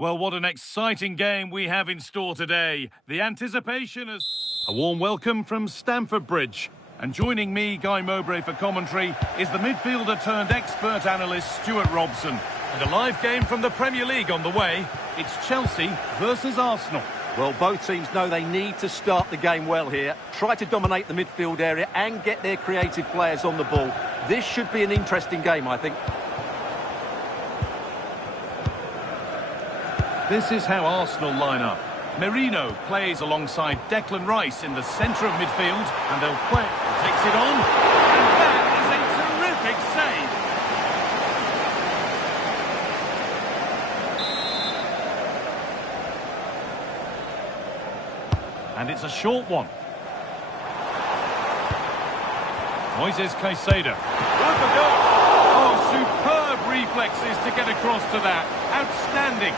Well, what an exciting game we have in store today. The anticipation is... A warm welcome from Stamford Bridge. And joining me, Guy Mowbray, for commentary is the midfielder-turned-expert analyst Stuart Robson. And a live game from the Premier League on the way. It's Chelsea versus Arsenal. Well, both teams know they need to start the game well here. Try to dominate the midfield area and get their creative players on the ball. This should be an interesting game, I think. This is how Arsenal line up. Merino plays alongside Declan Rice in the centre of midfield, and they'll play. Takes it on, and that is a terrific save. And it's a short one. Moises Caicedo. Worth a goal. Oh, superb reflexes to get across to that. Outstanding.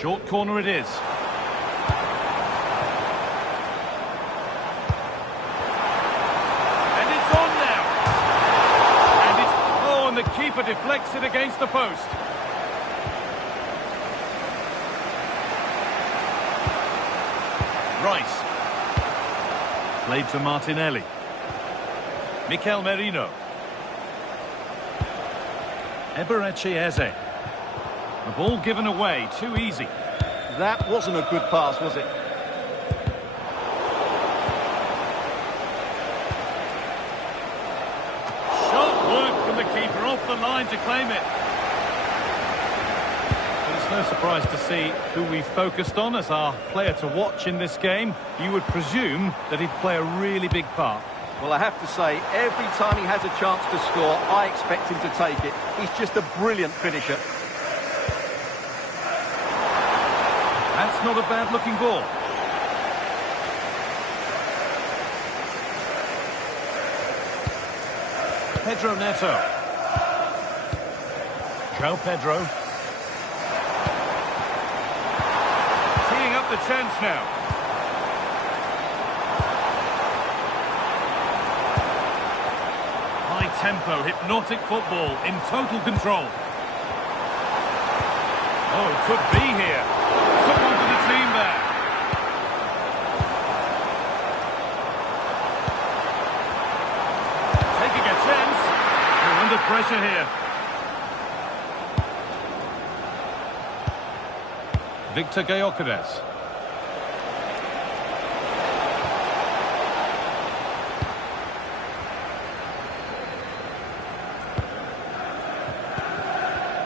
Short corner it is. And it's on now. And it's... Oh, and the keeper deflects it against the post. Rice. Played to Martinelli. Mikel Merino. Eberechi Eze. The ball given away, too easy. That wasn't a good pass, was it? Sharp work from the keeper, off the line to claim it. But it's no surprise to see who we focused on as our player to watch in this game. You would presume that he'd play a really big part. Well, I have to say, every time he has a chance to score, I expect him to take it. He's just a brilliant finisher. That's not a bad-looking ball. Pedro Neto. João Pedro. Teeing up the chance now. High-tempo, hypnotic football in total control. Oh, it could be here. Someone for the team there. Taking a chance. They're under pressure here. Victor Gyökeres.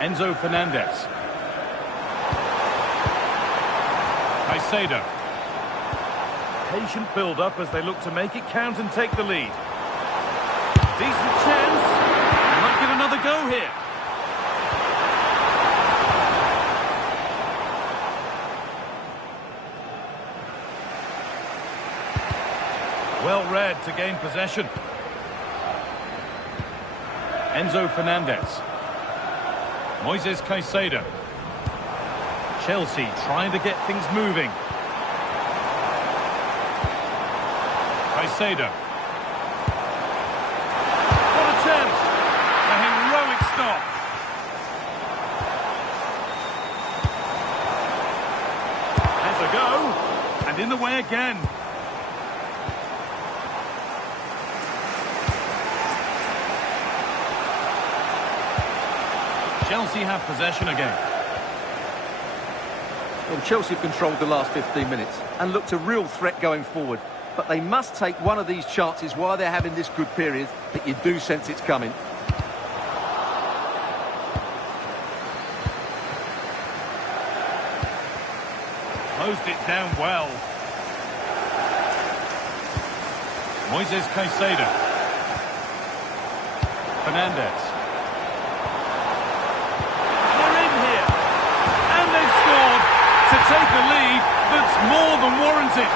Enzo Fernandez. Caicedo. Patient build-up as they look to make it count and take the lead. Decent chance. Might get another go here. Well read to gain possession. Enzo Fernandez. Moises Caicedo. Chelsea trying to get things moving. Caicedo. What a chance! A heroic stop. There's a go. And in the way again. Chelsea have possession again. Well, Chelsea have controlled the last 15 minutes and looked a real threat going forward. But they must take one of these chances while they're having this good period that you do sense it's coming. Closed it down well. Moises Caicedo. Fernandez. To take a lead that's more than warranted.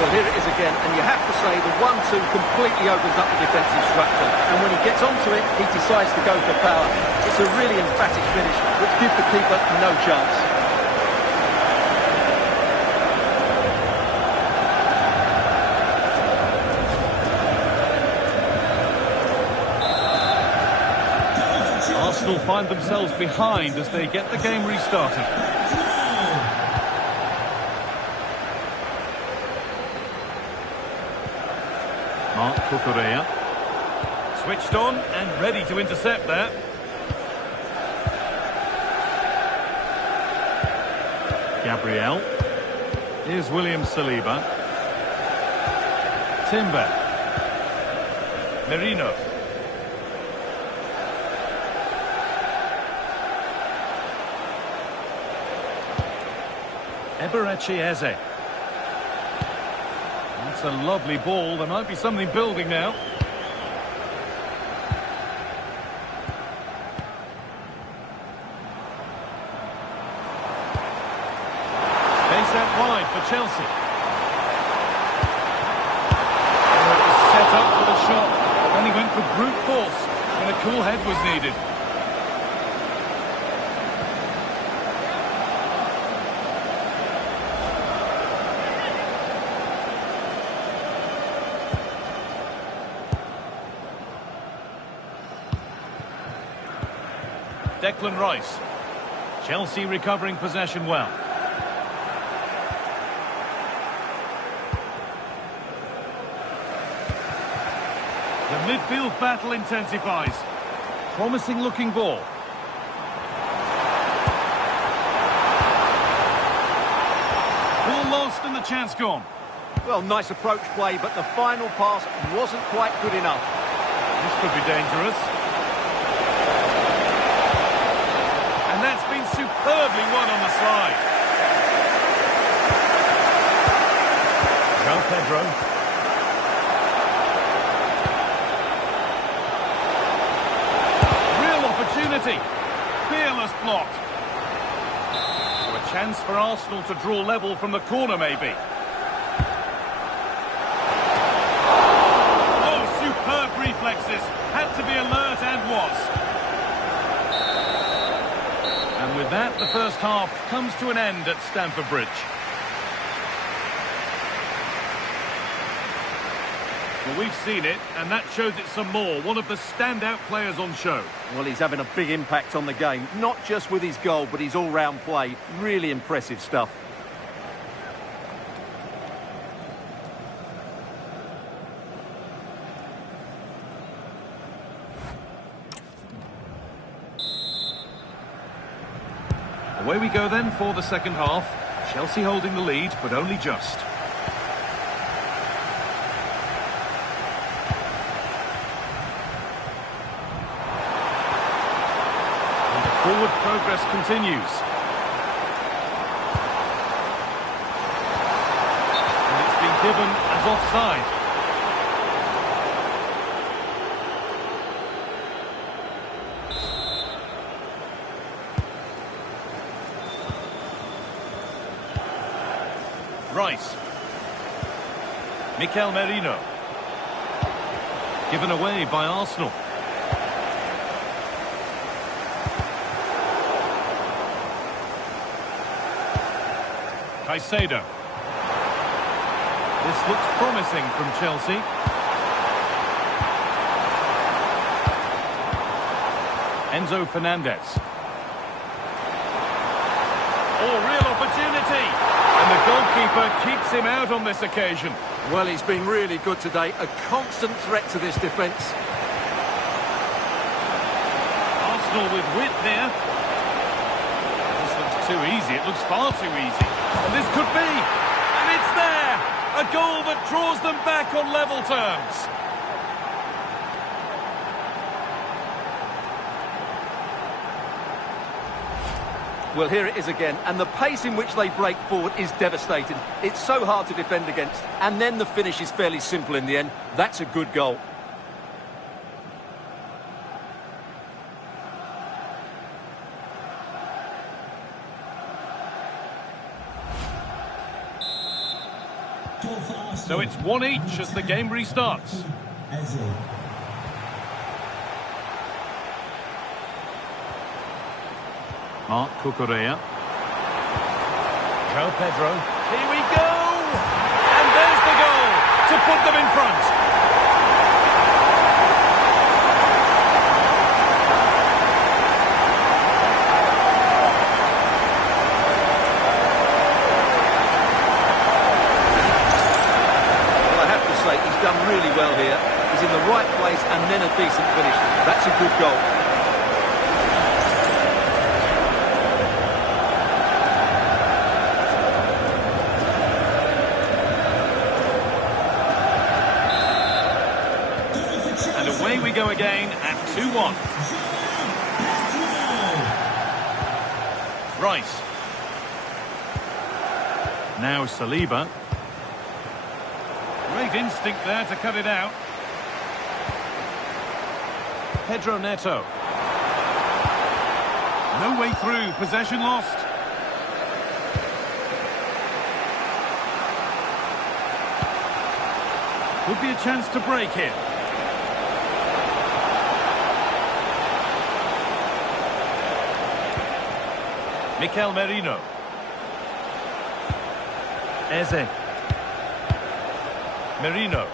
Well, here it is again, and you have to say the 1-2 completely opens up the defensive structure. And when he gets onto it, he decides to go for power. It's a really emphatic finish, which gives the keeper no chance. Arsenal find themselves behind as they get the game restarted. Mark Cucurella. Switched on and ready to intercept there. Gabriel. Here's William Saliba. Timber. Merino. Xabi'S. That's a lovely ball. There might be something building now. Space out wide for Chelsea. Oh, it was set up for the shot. Then he went for brute force when a cool head was needed. Declan Rice. Chelsea recovering possession well. The midfield battle intensifies. Promising looking ball. Ball lost and the chance gone. Well, nice approach play, but the final pass wasn't quite good enough. This could be dangerous. And that's been superbly won on the slide. João Pedro. Real opportunity. Fearless block. So a chance for Arsenal to draw level from the corner, maybe. Oh, superb reflexes. Had to be alert and was. And with that, the first half comes to an end at Stamford Bridge. Well, we've seen it, and that shows it some more. One of the standout players on show. Well, he's having a big impact on the game, not just with his goal, but his all-round play. Really impressive stuff. Away we go then for the second half. Chelsea holding the lead, but only just. And the forward progress continues. And it's been given as offside. Rice. Mikel Merino. Given away by Arsenal. Caicedo. This looks promising from Chelsea. Enzo Fernandez. Oh, real opportunity! And the goalkeeper keeps him out on this occasion. Well, he's been really good today. A constant threat to this defence. Arsenal with width here. This looks too easy. It looks far too easy. And this could be. And it's there. A goal that draws them back on level terms. Well, here it is again, and the pace in which they break forward is devastating. It's so hard to defend against, and then the finish is fairly simple in the end. That's a good goal. Goal for Arsenal. So it's one each as the game restarts. Marc Cucurella. João Pedro. Here we go! And there's the goal to put them in front. He's done really well here. He's in the right place and then a decent finish. That's a good goal. And away we go again at 2-1. Rice. Now Saliba. Great instinct there to cut it out. Pedro Neto. No way through, possession lost. Could be a chance to break here. Mikel Merino. Eze. Merino.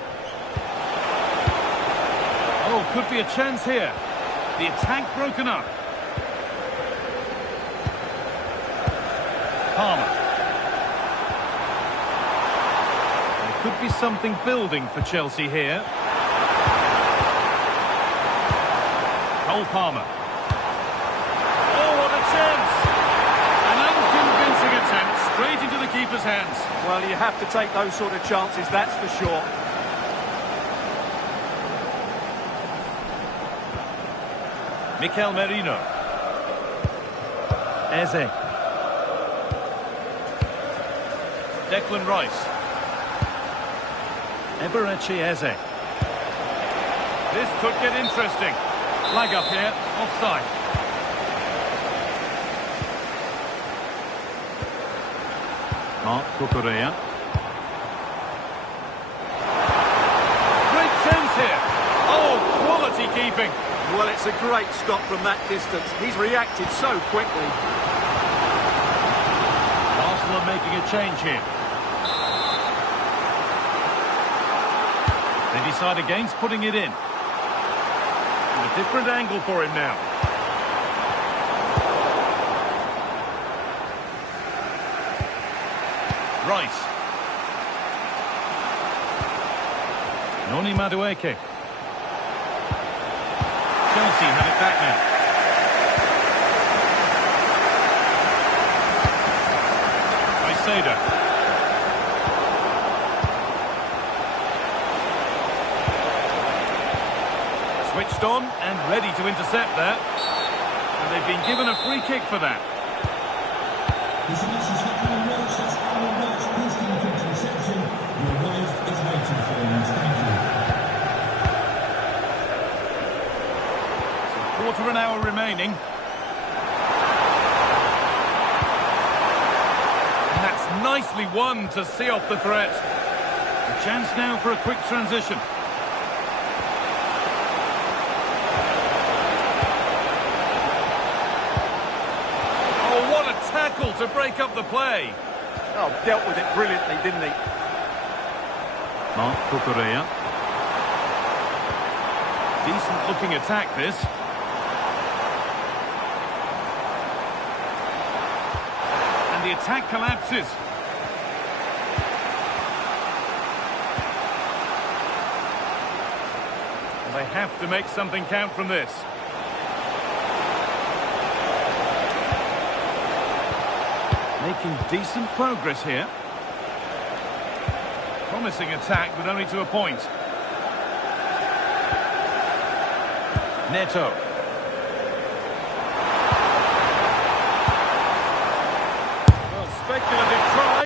Oh, could be a chance here. The attack broken up. Palmer. There could be something building for Chelsea here. Cole Palmer. Oh, what a chance! An unconvincing attempt straight into the keeper's hands. Well, you have to take those sort of chances, that's for sure. Mikel Merino. Eze. Declan Rice. Eberechi Eze. This could get interesting. Flag up here, offside. Marc Cucurella. Great chance here. Oh, quality keeping. Well, it's a great stop from that distance. He's reacted so quickly. Arsenal are making a change here. They decide against putting it in. A different angle for him now. Rice. Noni Madueke. Chelsea have it back now. Caicedo. Switched on and ready to intercept there. And they've been given a free kick for that. Quarter of an hour remaining. And that's nicely won to see off the threat. A chance now for a quick transition. Oh, what a tackle to break up the play. Oh, dealt with it brilliantly, didn't he? Marc Cucurella. Decent looking attack this. The attack collapses. They have to make something count from this. Making decent progress here. Promising attack, but only to a point. Neto. Speculative try.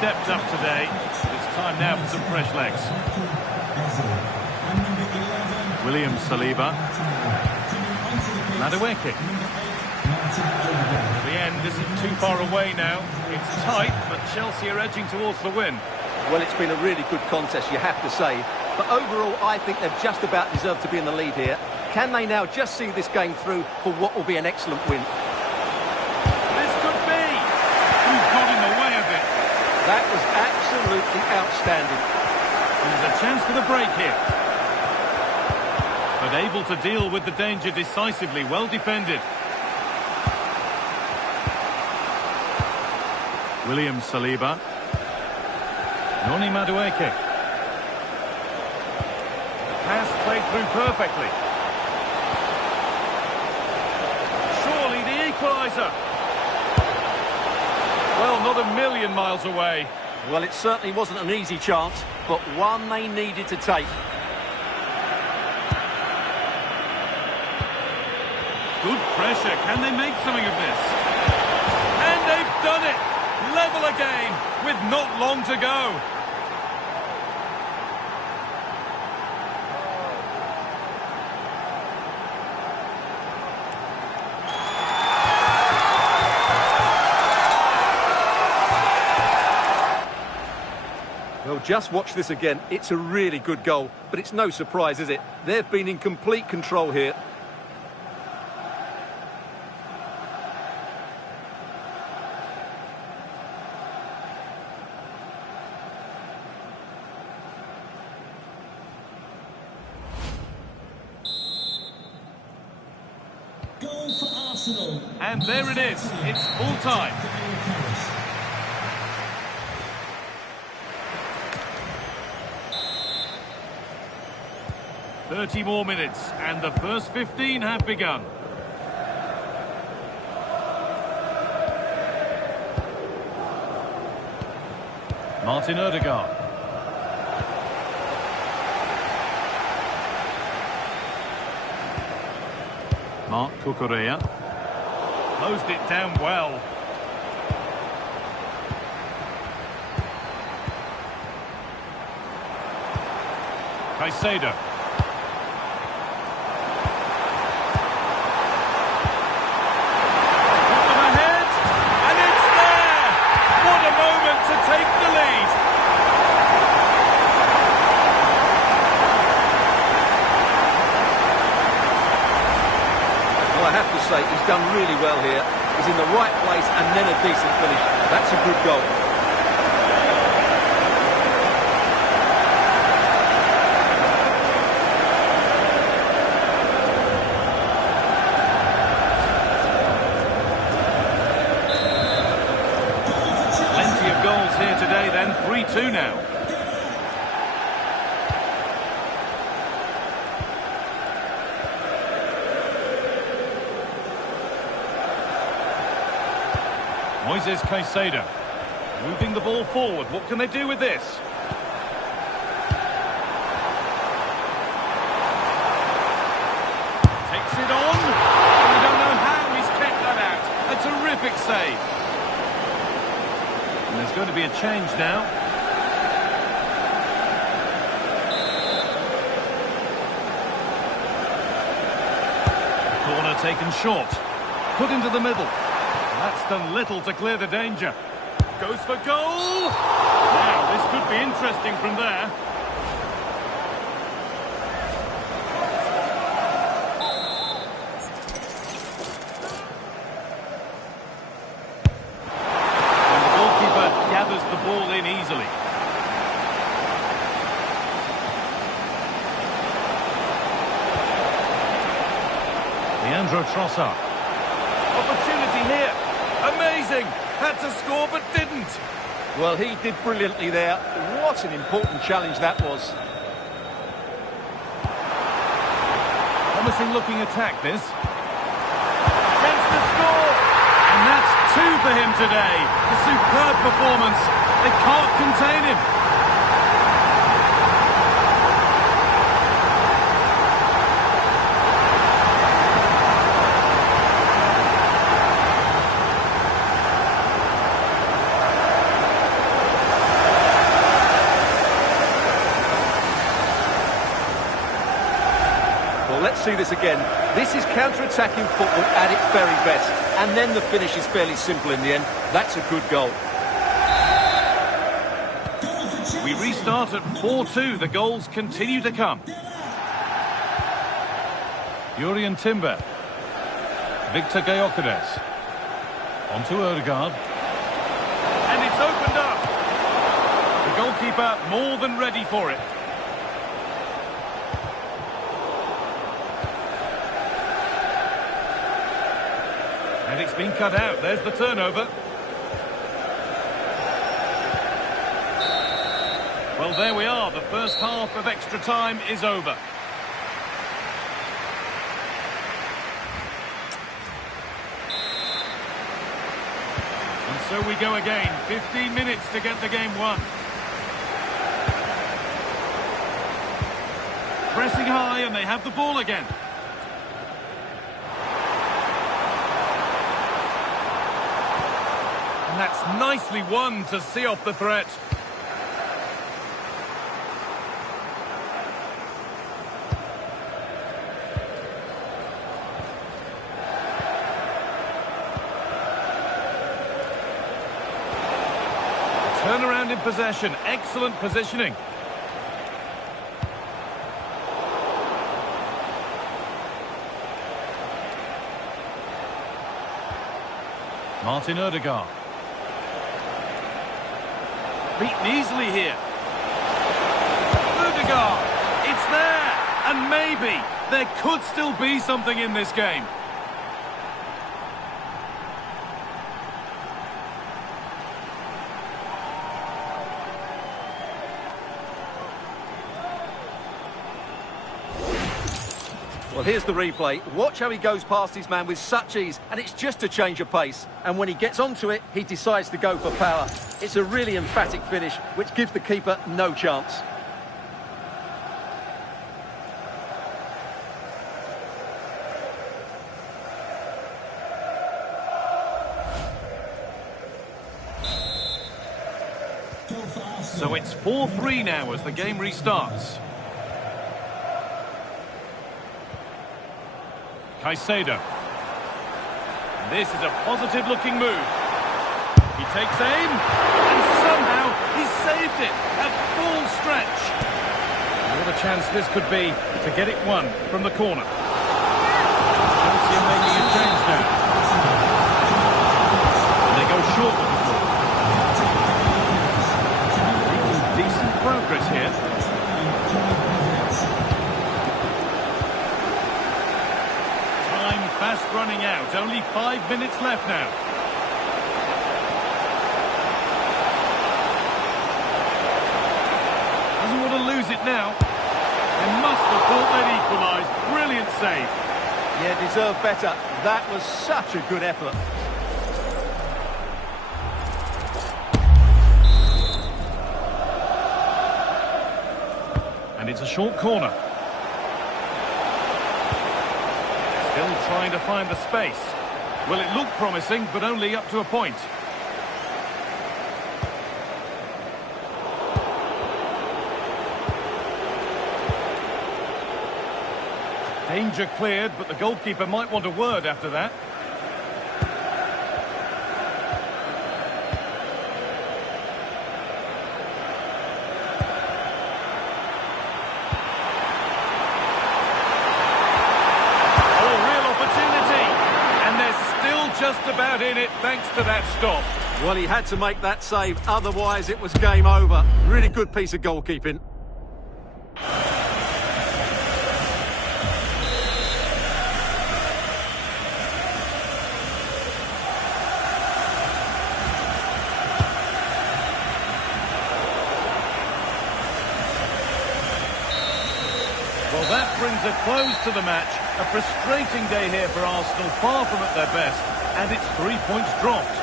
stepped up today. It's time now for some fresh legs. William Saliba. Madueke. The end isn't too far away now. It's tight, but Chelsea are edging towards the win. Well, it's been a really good contest, you have to say. But overall, I think they've just about deserved to be in the lead here. Can they now just see this game through for what will be an excellent win? This could be! Who's got in the way of it? That was absolutely outstanding. There's a chance for the break here. But able to deal with the danger decisively, well defended. William Saliba. Noni Madueke. Pass played through perfectly. Surely the equaliser. Well, not a million miles away. Well, it certainly wasn't an easy chance, but one they needed to take. Good pressure. Can they make something of this? And they've done it! Level again, with not long to go. Well, just watch this again. It's a really good goal, but it's no surprise, is it? They've been in complete control here. Goal for Arsenal. And there it is. It's full time. "30 more minutes, and the first 15 have begun." Martin Odegaard. Mark Cucurella. Closed it down well. Caicedo. He's done really well here. He's in the right place and then a decent finish. That's a good goal. Plenty of goals here today then. 3-2 now. Moises Caicedo, moving the ball forward. What can they do with this? Takes it on. I don't know how he's kept that out. A terrific save. And there's going to be a change now. Corner taken short. Put into the middle. That's done little to clear the danger. Goes for goal! Now, this could be interesting from there. And the goalkeeper gathers the ball in easily. Leandro Trossard. Opportunity here. Amazing! Had to score but didn't. Well, he did brilliantly there. What an important challenge that was. Promising looking attack, this. Chance to score! And that's 2 for him today. A superb performance. They can't contain him. see this again. This is counter-attacking football at its very best. And then the finish is fairly simple in the end. That's a good goal. We restart at 4-2. The goals continue to come. Jurien Timber. Victor Gyökeres. On to Odegaard. And it's opened up. The goalkeeper more than ready for it. And it's been cut out. There's the turnover. Well, there we are. The first half of extra time is over. And so we go again. 15 minutes to get the game won. Pressing high, and they have the ball again. And that's nicely won to see off the threat. Turnaround in possession. Excellent positioning. Martin Odegaard. Beaten easily here. Odegaard. It's there. And maybe there could still be something in this game. Well, here's the replay. Watch how he goes past his man with such ease, and it's just a change of pace. And when he gets onto it, he decides to go for power. It's a really emphatic finish, which gives the keeper no chance. So it's 4-3 now as the game restarts. Caicedo. This is a positive-looking move. He takes aim, and somehow he saved it at full stretch. What a chance this could be to get it won from the corner. Chelsea are making a change now. And they go short with the ball. Making decent progress here. Fast running out. Only 5 minutes left now. Doesn't want to lose it now. They must have thought they'd equalise. Brilliant save. Yeah, deserved better. That was such a good effort. And it's a short corner. Still trying to find the space. Well, it looked promising, but only up to a point. Danger cleared, but the goalkeeper might want a word after that. Just about in it, thanks to that stop. Well, he had to make that save, otherwise it was game over. Really good piece of goalkeeping. Well, that brings a close to the match. A frustrating day here for Arsenal, far from at their best. And it's 3 points dropped.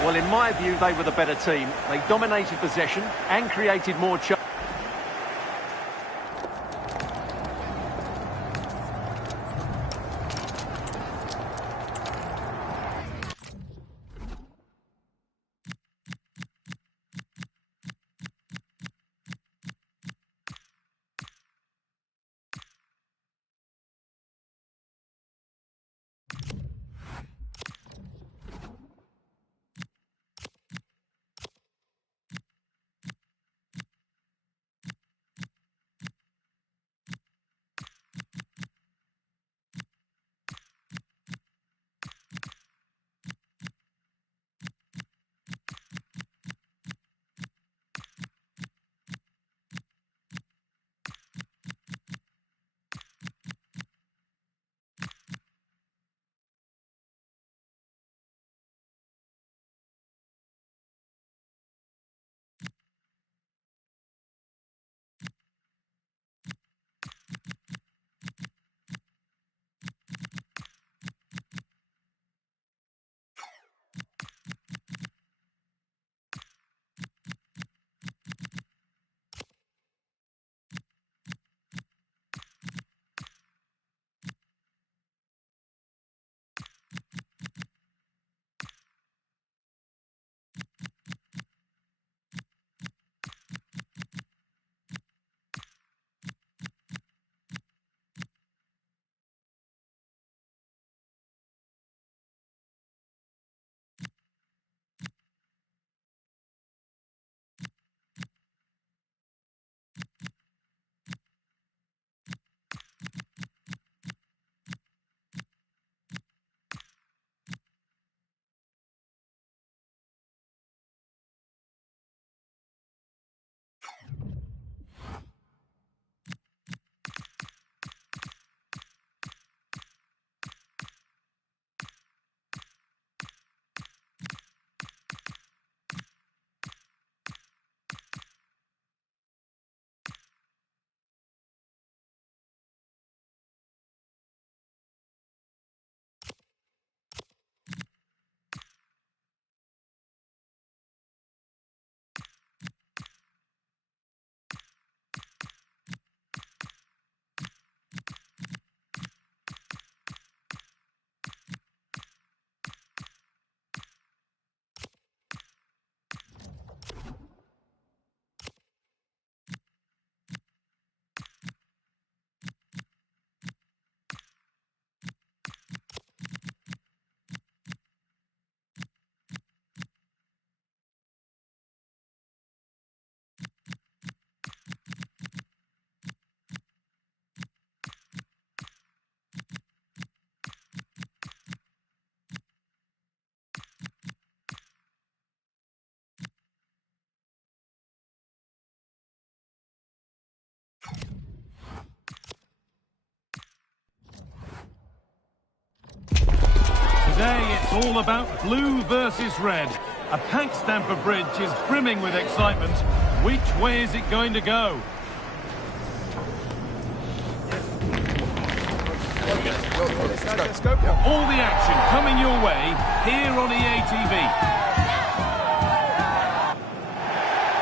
Well, in my view, they were the better team. They dominated possession and created more chances. Today it's all about blue versus red. A packed Stamford Bridge is brimming with excitement. Which way is it going to go? All the action coming your way here on EA TV.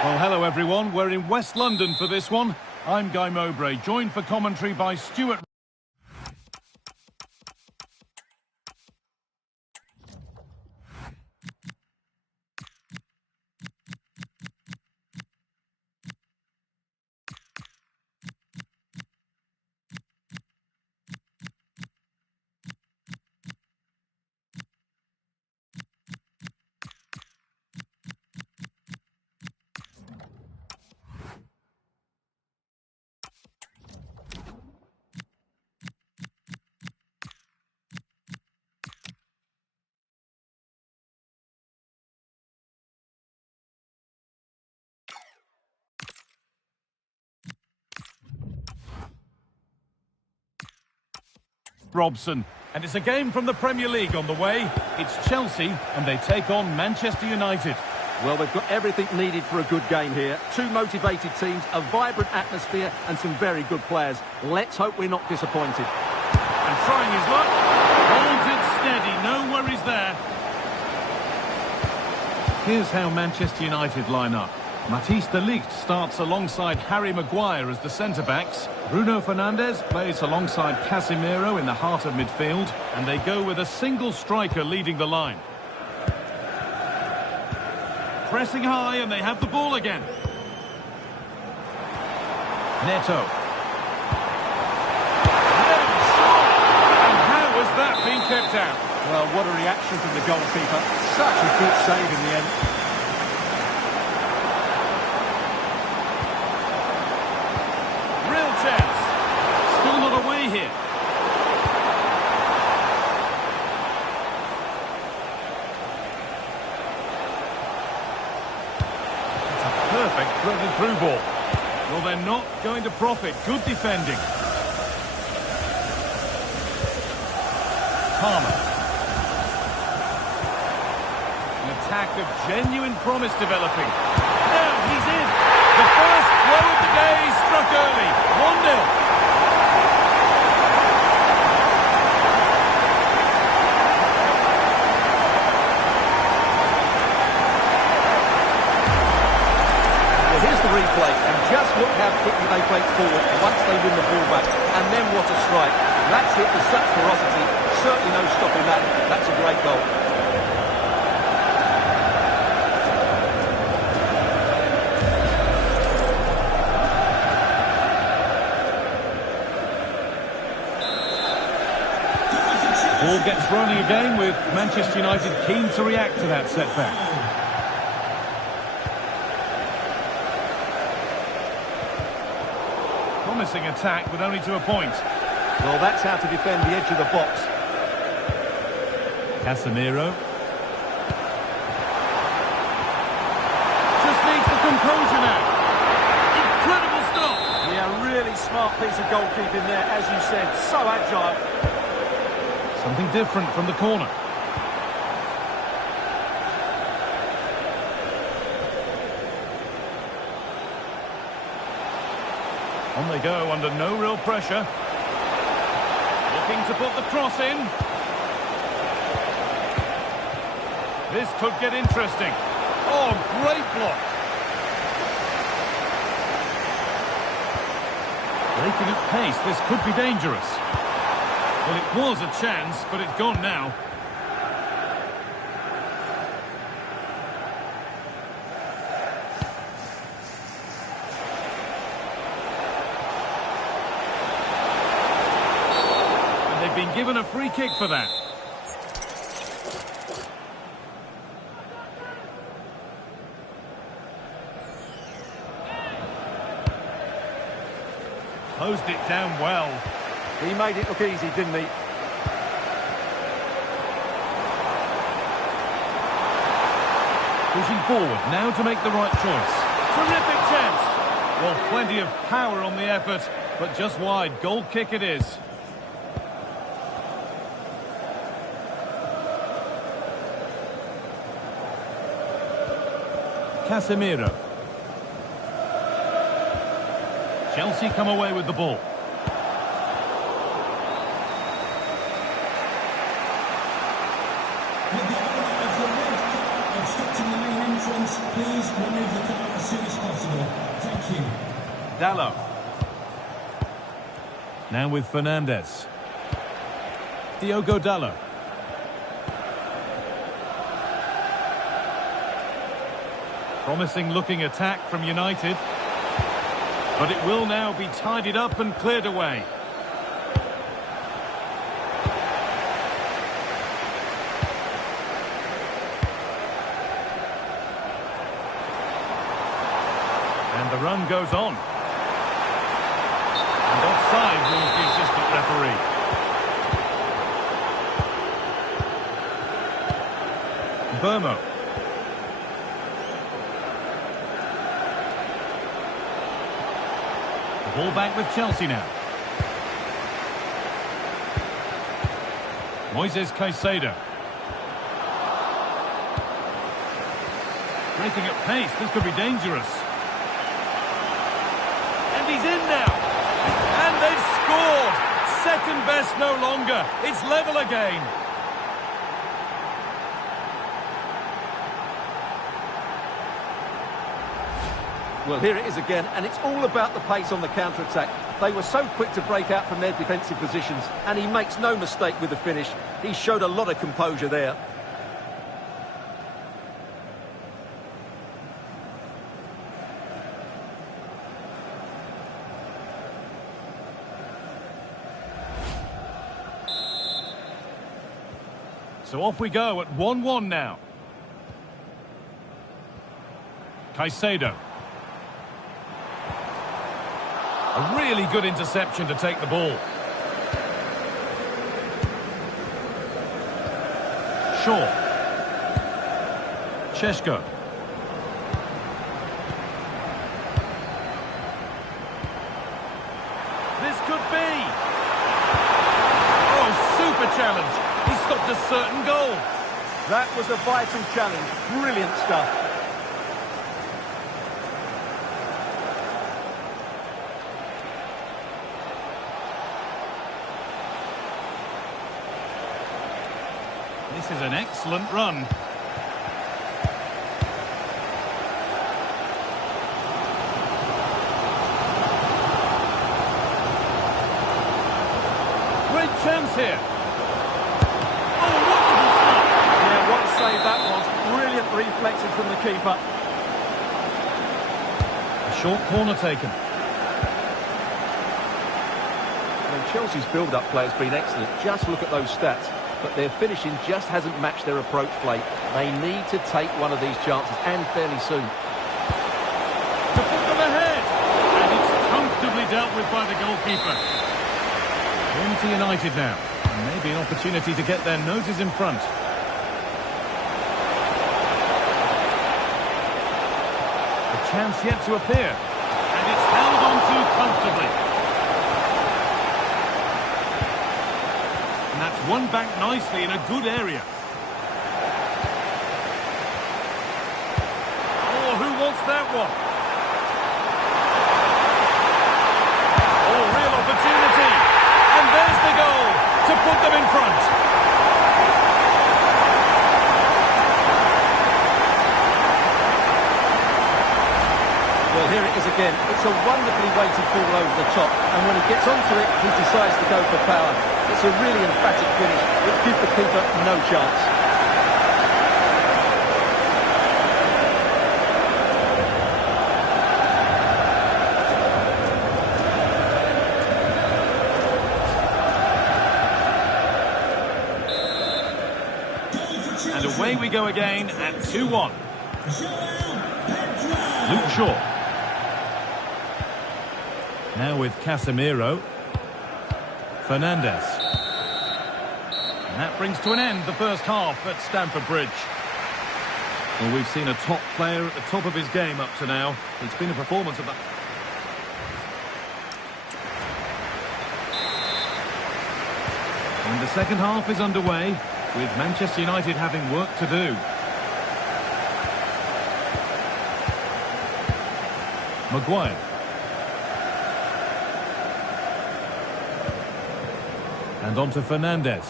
Well, hello everyone. We're in West London for this one. I'm Guy Mowbray, joined for commentary by Stuart. Robson, and it's a game from the Premier League on the way. It's Chelsea and they take on Manchester United. Well, they've got everything needed for a good game here. Two motivated teams, a vibrant atmosphere and some very good players. Let's hope we're not disappointed. And trying his luck, holds it steady, no worries there. Here's how Manchester United line up. Matthijs de Ligt starts alongside Harry Maguire as the centre-backs. Bruno Fernandes plays alongside Casemiro in the heart of midfield. And they go with a single striker leading the line. Pressing high and they have the ball again. Neto. And how has that been kept out? Well, what a reaction from the goalkeeper. Such a good save in the end. Real chance. Still not away here. It's a perfect threaded through ball. Well, they're not going to profit. Good defending. Palmer. An attack of genuine promise developing. Now he's in. The first throw of the day struck early. 1-0. Well, here's the replay, and just look how quickly they break forward once they win the ball back. And then what a strike. That's hit with such ferocity. Certainly no stopping that. That's a great goal. Ball gets rolling again with Manchester United keen to react to that setback. Promising attack, but only to a point. Well, that's how to defend the edge of the box. Casemiro. Just needs the composure now. Incredible stop. Yeah, really smart piece of goalkeeping there, as you said. So agile. Something different from the corner. On they go under no real pressure. Looking to put the cross in. This could get interesting. Oh, great block. Breaking at pace, this could be dangerous. Well, it was a chance, but it's gone now. And they've been given a free kick for that. Closed it down well. He made it look easy, didn't he? Pushing forward now to make the right choice. Terrific chance. Well, plenty of power on the effort, but just wide. Goal kick it is. Casemiro. Chelsea come away with the ball. With the owner of the red car obstructing the main entrance, please remove the car as soon as possible. Thank you. Dallo. Now with Fernandes. Diogo Dallo. Promising looking attack from United. But it will now be tidied up and cleared away. And the run goes on. And offside rules the assistant referee. Burmo. The ball back with Chelsea now. Moises Caicedo. Breaking at pace, this could be dangerous. And he's in now. And they've scored. Second best no longer. It's level again. Well, here it is again, and it's all about the pace on the counter-attack. They were so quick to break out from their defensive positions, and he makes no mistake with the finish. He showed a lot of composure there. So off we go at 1-1 now. Caicedo. A really good interception to take the ball. Shaw. Šeško. This could be. Oh, super challenge. He stopped a certain goal. That was a vital challenge. Brilliant stuff. This is an excellent run. Great chance here. Oh, wonderful stop. Yeah, what a save that was. Brilliant reflexes from the keeper. A short corner taken. Well, Chelsea's build-up play has been excellent. Just look at those stats. But their finishing just hasn't matched their approach play. They need to take one of these chances, and fairly soon. To put them ahead. And it's comfortably dealt with by the goalkeeper. On to United now. And maybe an opportunity to get their noses in front. A chance yet to appear. And it's held on to comfortably. And that's won back nicely in a good area. Oh, who wants that one? Oh, real opportunity. And there's the goal to put them in front. Well, here it is again. It's a wonderfully weighted ball over the top. And when he gets onto it, he decides to go for power. It's a really emphatic finish. It gives the keeper no chance. And away we go again at 2-1. Luke Shaw. Now with Casemiro. Fernandes. And that brings to an end the first half at Stamford Bridge. Well, we've seen a top player at the top of his game up to now. It's been a performance of the... And the second half is underway, with Manchester United having work to do. Maguire. And on to Fernandez.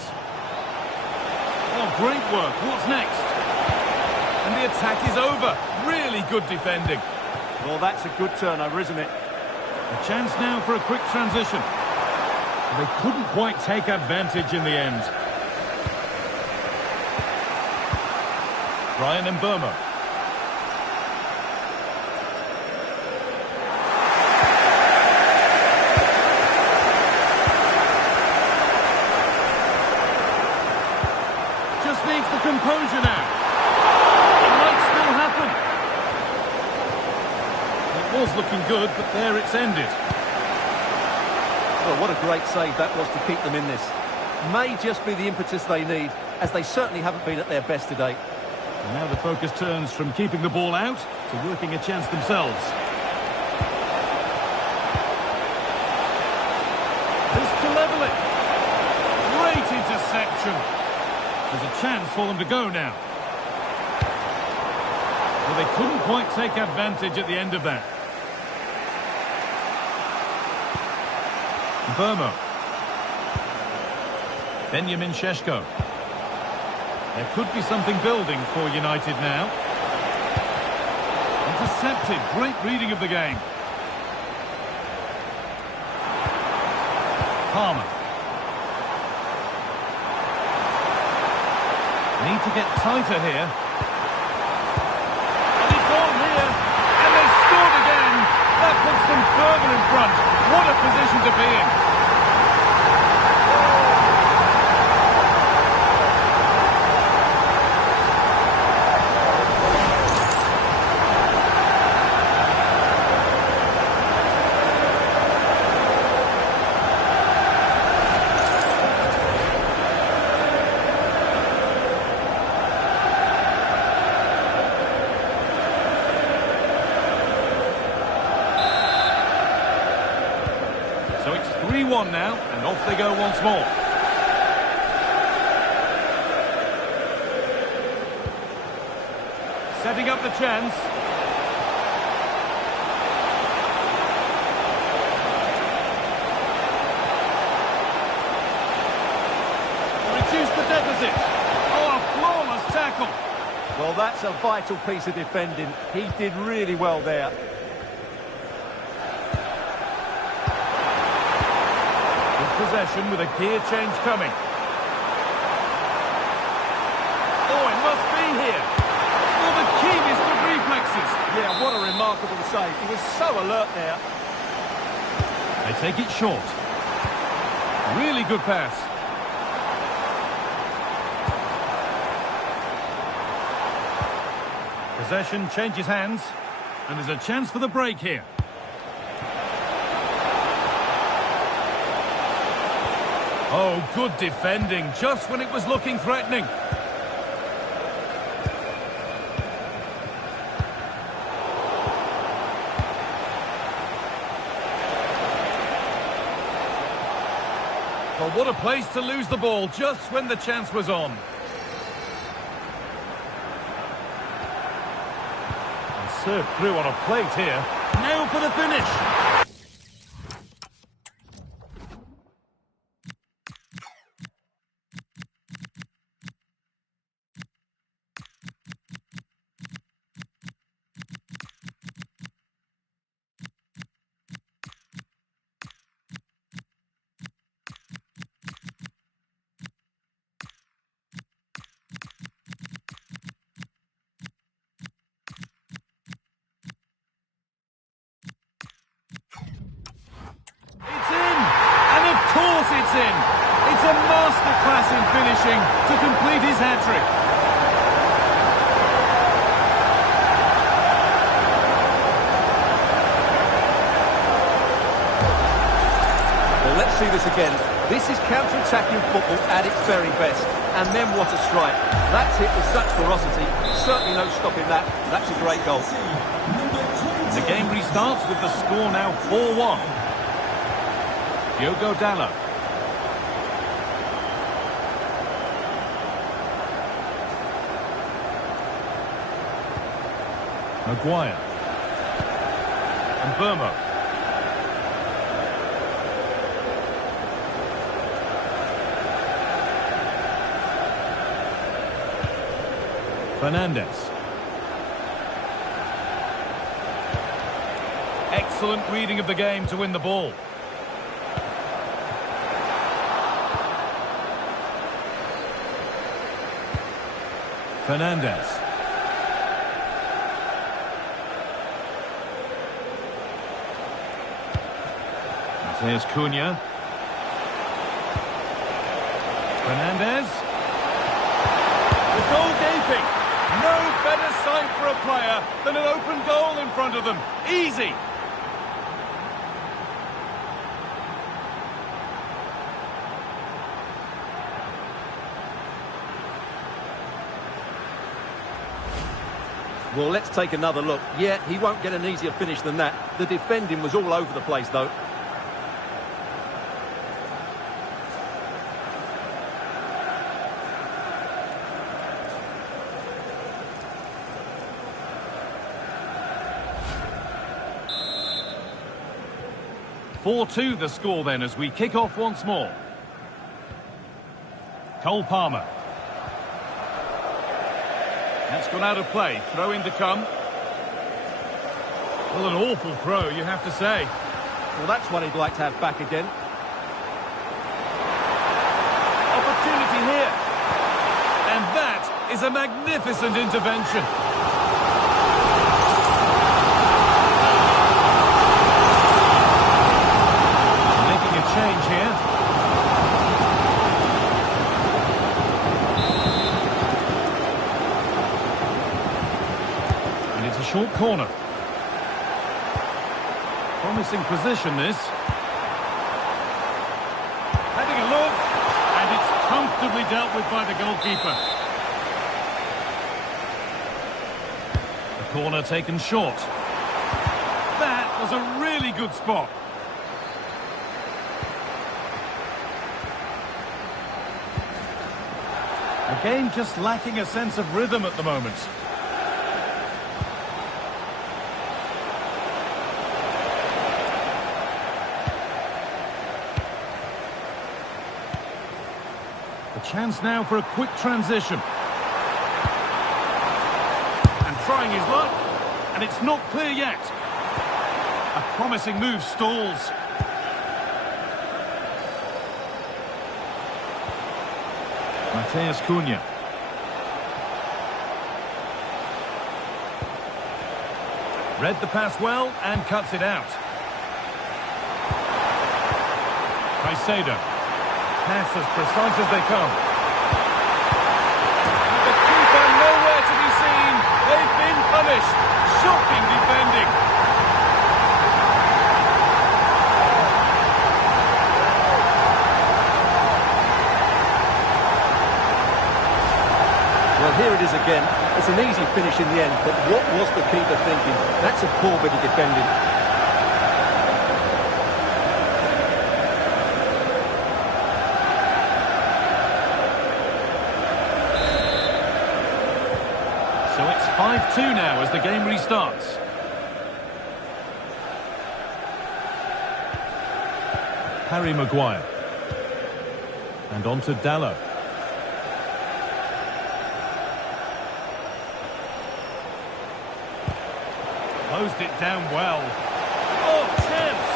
Oh, great work. What's next? And the attack is over. Really good defending. Well, that's a good turnover, isn't it? A chance now for a quick transition. They couldn't quite take advantage in the end. Brian Mbeumo. Just needs the composure now. It might still happen. It was looking good, but there it's ended. Well, what a great save that was to keep them in this. May just be the impetus they need, as they certainly haven't been at their best today. And now the focus turns from keeping the ball out to working a chance themselves. This to level it. Great interception. There's a chance for them to go now. Well, they couldn't quite take advantage at the end of that. Mbeumo. Benjamin Šeško. There could be something building for United now. Intercepted. Great reading of the game. Palmer. Need to get tighter here. And it's on here. And they've scored again. That puts them further in front. What a position to be in. So it's 3-1 now, and off they go once more. Setting up the chance. Reduce the deficit. Oh, a flawless tackle. Well, that's a vital piece of defending. He did really well there. Possession with a gear change coming. Oh, it must be here. Oh, the keenest of reflexes. Yeah, what a remarkable save. He was so alert there. They take it short. Really good pass. Possession changes hands, and there's a chance for the break here. Oh, good defending, just when it was looking threatening. Well, what a place to lose the ball just when the chance was on. And served through on a plate here. Now for the finish. It's in. It's a masterclass in finishing to complete his hat-trick. Well, let's see this again. This is counter-attacking football at its very best. And then what a strike. That's hit with such ferocity. Certainly no stopping that. That's a great goal. The game restarts with the score now 4-1. Diogo Dalot. Maguire. And Burmo. Fernandez. Excellent reading of the game to win the ball. Fernandez. Here's Cunha. Fernandez. The goalkeeping. No better sight for a player than an open goal in front of them. Easy. Well, let's take another look. Yeah, he won't get an easier finish than that. The defending was all over the place, though. "4-2 the score then as we kick off once more. Cole Palmer. That's gone out of play. Throw in to come. Well, an awful throw, you have to say. Well, that's what he'd like to have back again. Opportunity here. And that is a magnificent intervention. Making a change here. And it's a short corner. Promising position, this. Having a look, and it's comfortably dealt with by the goalkeeper. The corner taken short. That was a really good spot. The game just lacking a sense of rhythm at the moment. A chance now for a quick transition. And trying his luck, and it's not clear yet. A promising move stalls. Mateus Cunha. Read the pass well and cuts it out. Caicedo. Pass as precise as they come. The keeper nowhere to be seen. They've been punished. Shocking defending. Well, here it is again. It's an easy finish in the end, but what was the keeper thinking? That's a poor bit of defending. So it's 5-2 now as the game restarts. Harry Maguire. And on to Dalot. Closed it down well. Oh, chance!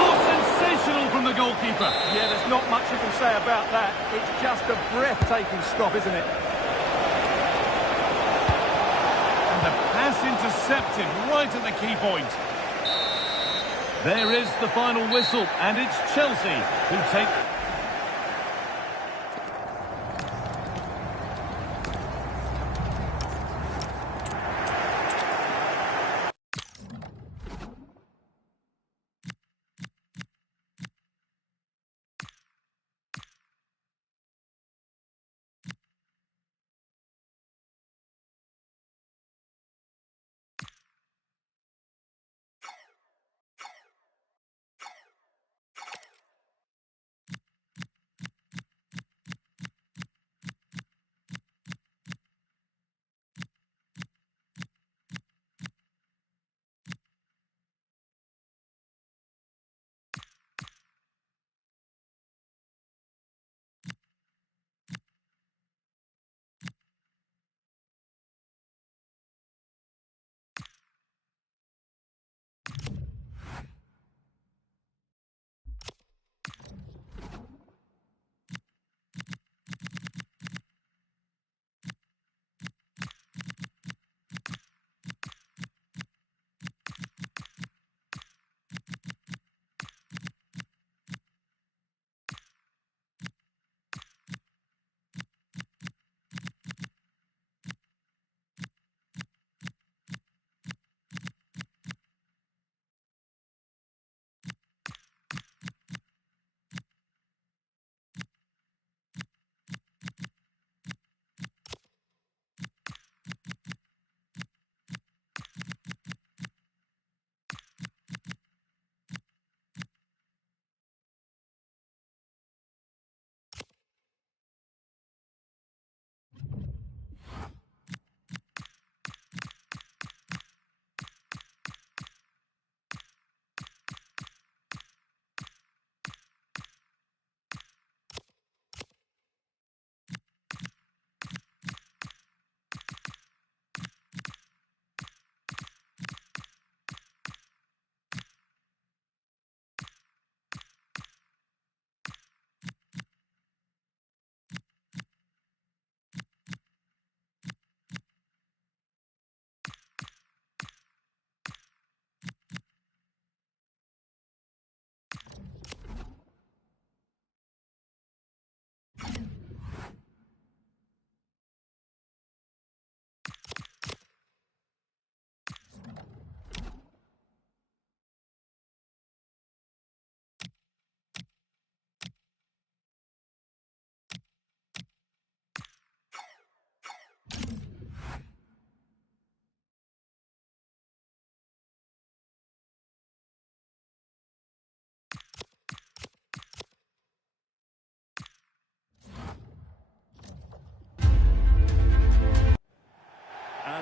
Oh, sensational from the goalkeeper. Yeah, there's not much you can say about that. It's just a breathtaking stop, isn't it? And the pass intercepted right at the key point. There is the final whistle, and it's Chelsea who take...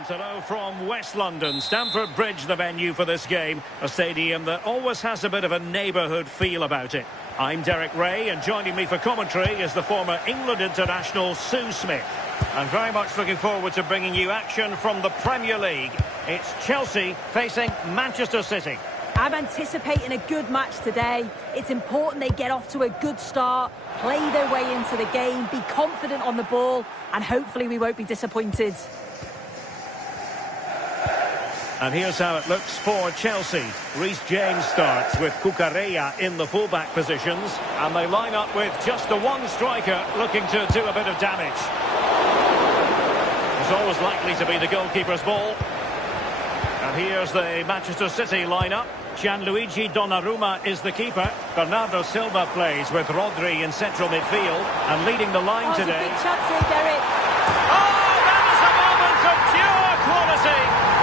And hello from West London. Stamford Bridge, the venue for this game. A stadium that always has a bit of a neighbourhood feel about it. I'm Derek Ray, and joining me for commentary is the former England international Sue Smith. I'm very much looking forward to bringing you action from the Premier League. It's Chelsea facing Manchester City. I'm anticipating a good match today. It's important they get off to a good start, play their way into the game, be confident on the ball, and hopefully we won't be disappointed. And here's how it looks for Chelsea. James starts with Cucurella in the fullback positions. And they line up with just the one striker looking to do a bit of damage. It's always likely to be the goalkeeper's ball. And here's the Manchester City lineup. Gianluigi Donnarumma is the keeper. Bernardo Silva plays with Rodri in central midfield. And leading the line today. It's a big chance here, Derek. Oh, that is a moment of pure quality.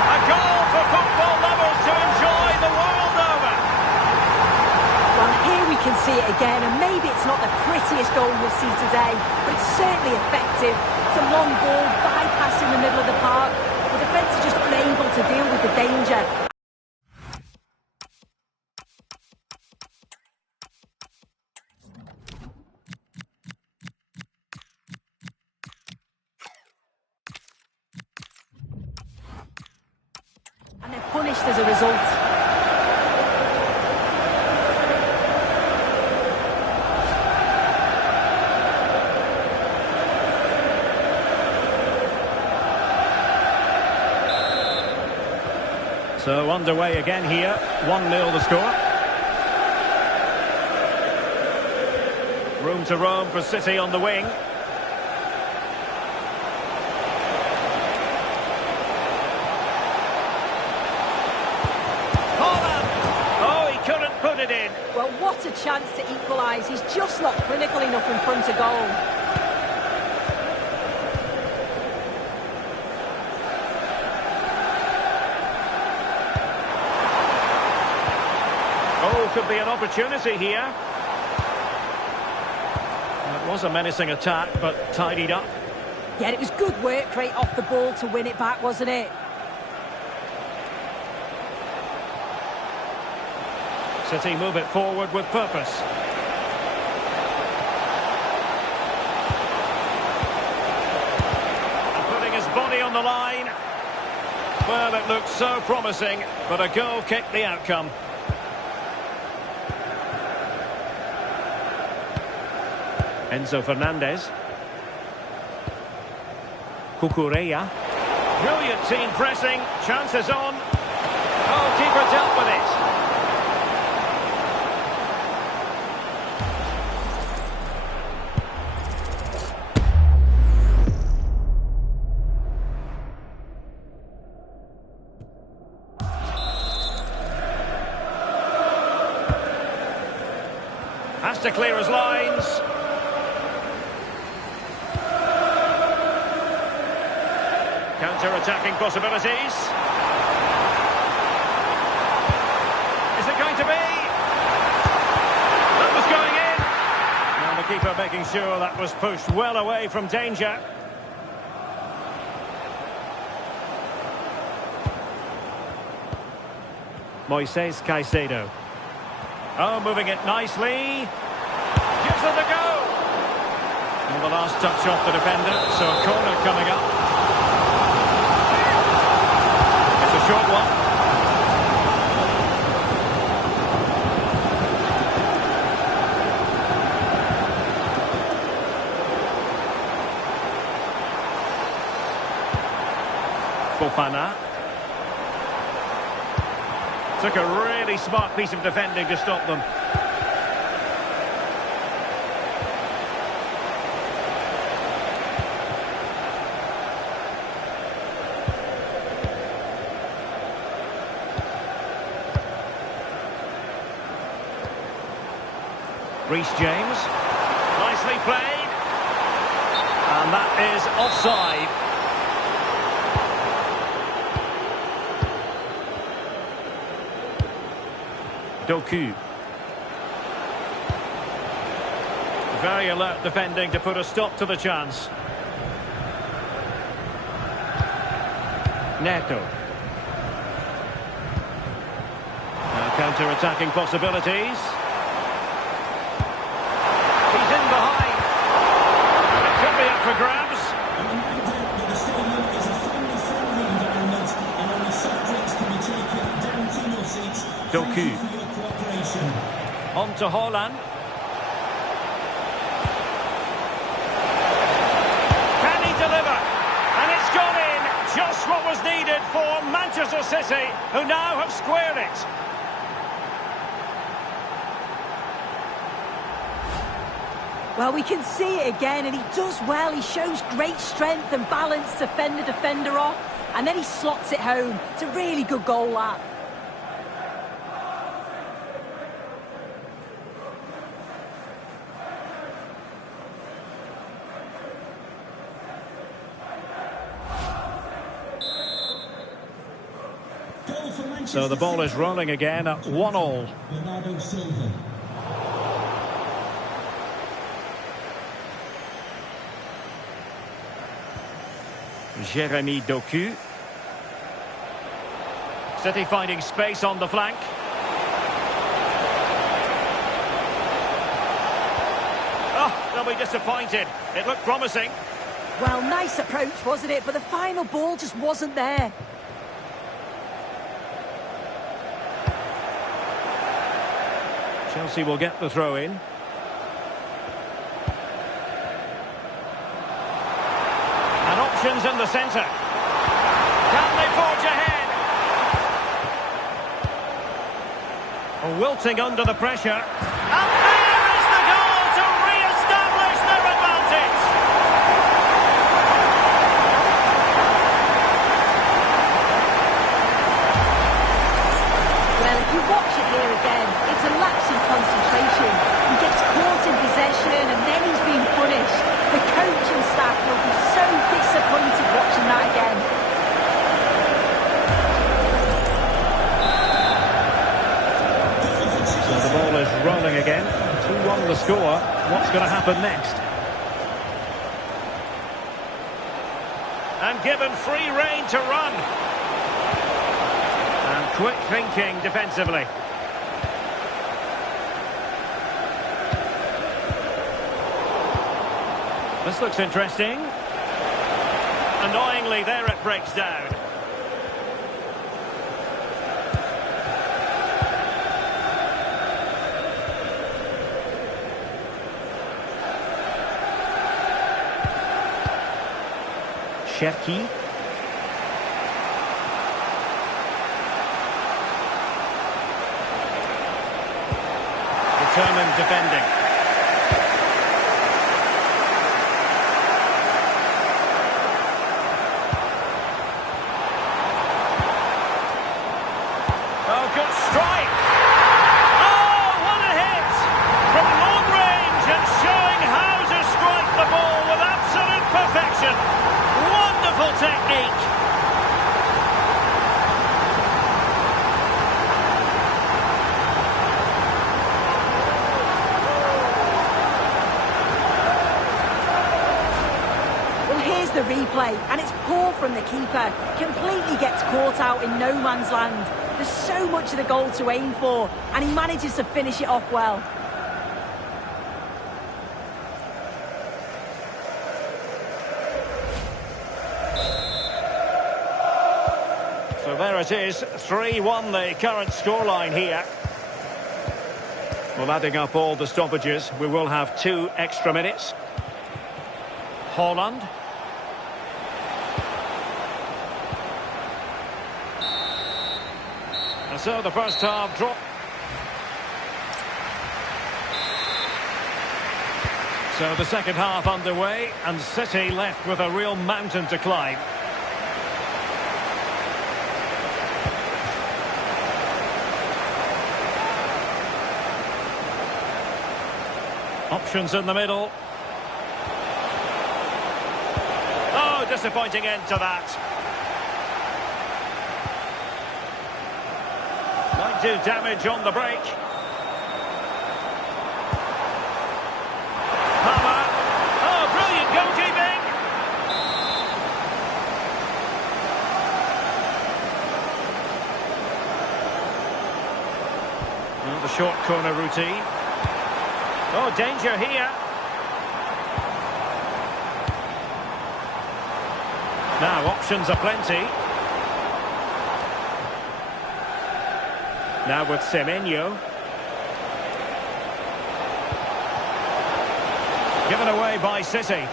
A goal for football lovers to enjoy the world over. Well, here we can see it again, and maybe it's not the prettiest goal you'll see today, but it's certainly effective. It's a long ball, bypassing the middle of the park. The defence are just unable to deal with the danger. And they're punished as a result. So underway again here, 1-0 the score. Room to roam for City on the wing. Put it in. Well, what a chance to equalise. He's just not clinical enough in front of goal. Oh, could be an opportunity here. It was a menacing attack, but tidied up. Yeah, it was good work rate off the ball to win it back, wasn't it? City move it forward with purpose. And putting his body on the line. Well, it looked so promising, but a goal kicked the outcome. Enzo Fernandez. Cucurella. Brilliant team pressing. Chances on. Oh, keeper dealt with it. Has to clear his lines. Counter-attacking possibilities. Is it going to be? That was going in. And the keeper making sure that was pushed well away from danger. Moises Caicedo. Oh, moving it nicely. Gives it a go. And the last touch off the defender, so a corner coming up. It's a short one. Fofana. Took a really smart piece of defending to stop them. James. Nicely played. And that is offside. Doku. Very alert defending to put a stop to the chance. Neto. Now counter-attacking possibilities. He's in behind. It could be up for grabs. A reminder that the stadium is a family-friendly environment and only soft drinks can be taken down to your seats. Doku. Thank you for your cooperation. On to Haaland. Can he deliver? And it's gone in. Just what was needed for Manchester City, who now have squared it. Well, we can see it again, and he does well. He shows great strength and balance to fend the defender off, and then he slots it home. It's a really good goal, that. Goal for Manchester So the ball is City. rolling again at 1-1. Bernardo Silva. Jeremy Doku. City finding space on the flank. Oh, they'll be disappointed. It looked promising. Well, nice approach, wasn't it? But the final ball just wasn't there. Chelsea will get the throw in. And options in the centre. Can they forge ahead? Wilting under the pressure. And there is the goal to re-establish their advantage. Well, if you watch it here again, it's a lapse in concentration. He gets caught in possession and then he's being punished. The coaching staff will be so disappointed watching that again. So the ball is rolling again. 2-1 the score. What's going to happen next? And given free rein to run. And quick thinking defensively. This looks interesting. Annoyingly, there it breaks down. Cherki. Determined defending. Oh, good strike! Oh, what a hit! From long range and showing how to strike the ball with absolute perfection. Wonderful technique. Well, here's the replay, and it's poor from the keeper. Completely gets caught out in no man's land. There's so much of the goal to aim for, and he manages to finish it off well. So there it is, 3-1 the current scoreline here. Well, adding up all the stoppages, we will have 2 extra minutes. Haaland. And so the first half drop. So the second half underway, and City left with a real mountain to climb. Options in the middle. Oh, disappointing end to that. Might do damage on the break. Palmer. Oh, brilliant goalkeeping. Well, the short corner routine. Oh, danger here. Now, options are plenty. Now with Semenyo. Given away by City.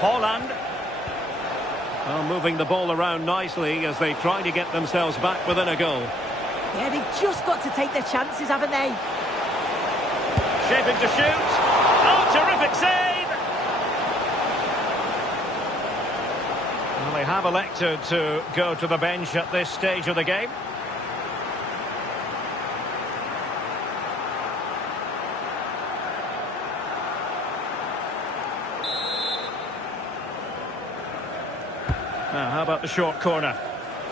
Holland. Oh, moving the ball around nicely as they try to get themselves back within a goal. Yeah, they've just got to take their chances, haven't they? Shaping to shoot. Oh, terrific save! Well, they have elected to go to the bench at this stage of the game. Now, how about the short corner?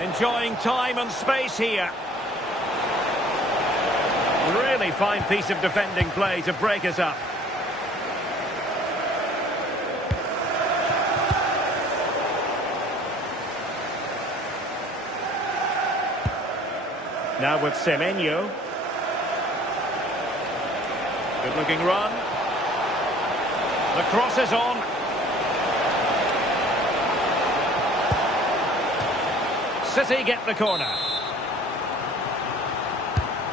Enjoying time and space here. Really fine piece of defending play to break us up. Now with Semenyo. Good looking run. The cross is on. City get the corner.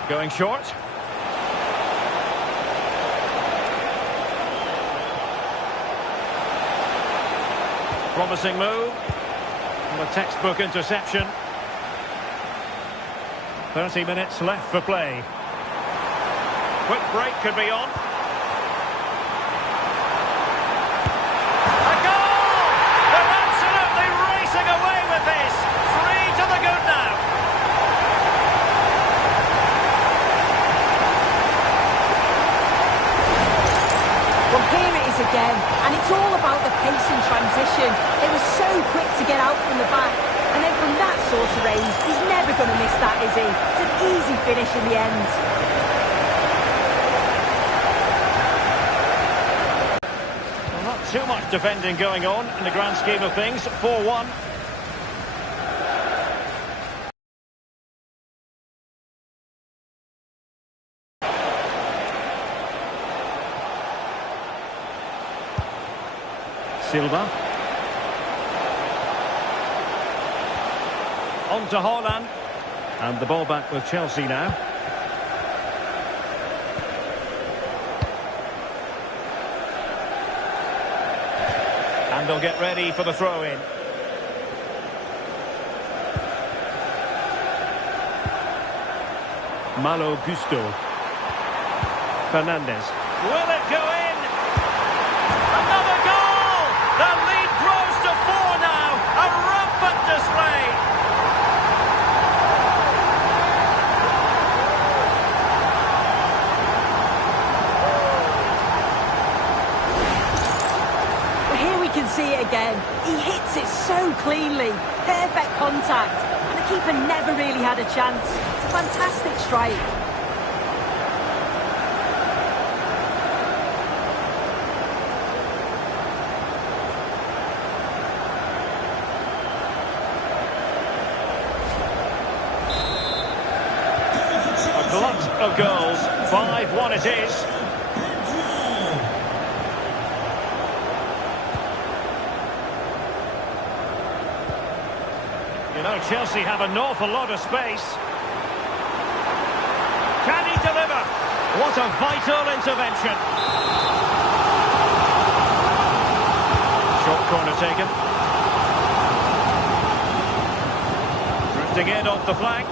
Going short. Promising move. And a textbook interception. 30 minutes left for play. Quick break could be on. A goal! They're absolutely racing away with this. 3 to the good now. Well, here it is again, and it's all about the pace in transition. They were so quick to get out from the back, and then from that sort of range, he's never going to miss that, is he? It's an easy finish in the end. Well, not too much defending going on in the grand scheme of things. 4-1. Silva. On to Holland. And the ball back with Chelsea now. And they'll get ready for the throw-in. Malo Gusto. Fernandez. Will it go in? Another goal! The lead grows to 4 now. A rampant display. Can see it again. He hits it so cleanly. Perfect contact. And the keeper never really had a chance. It's a fantastic strike. A glut of goals. 5-1 it is. You know, Chelsea have an awful lot of space. Can he deliver? What a vital intervention. Short corner taken. Drifting in off the flank.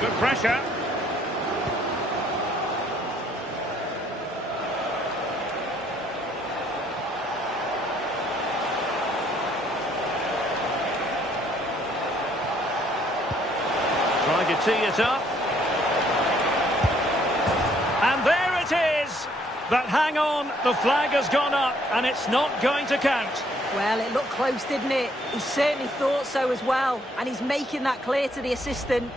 Good pressure. Trying to tee it up. And there it is. But hang on, the flag has gone up and it's not going to count. Well, it looked close, didn't it? He certainly thought so as well. And he's making that clear to the assistant.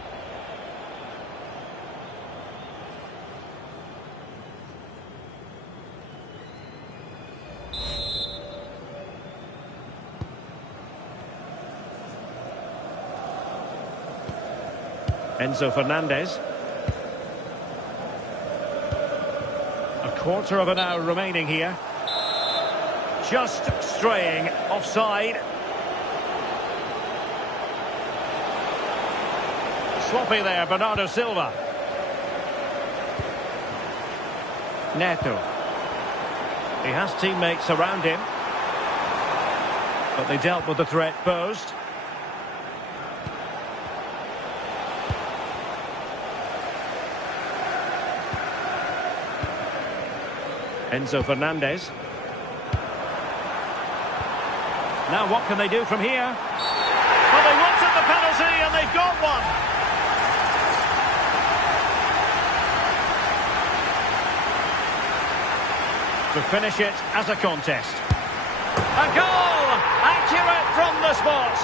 Enzo Fernandez. A quarter of an hour remaining here. Just straying offside. Sloppy there, Bernardo Silva. Neto. He has teammates around him, but they dealt with the threat posed. Enzo Fernandez. Now what can they do from here? Well, they wanted the penalty and they've got one. To finish it as a contest. A goal! Accurate from the spot.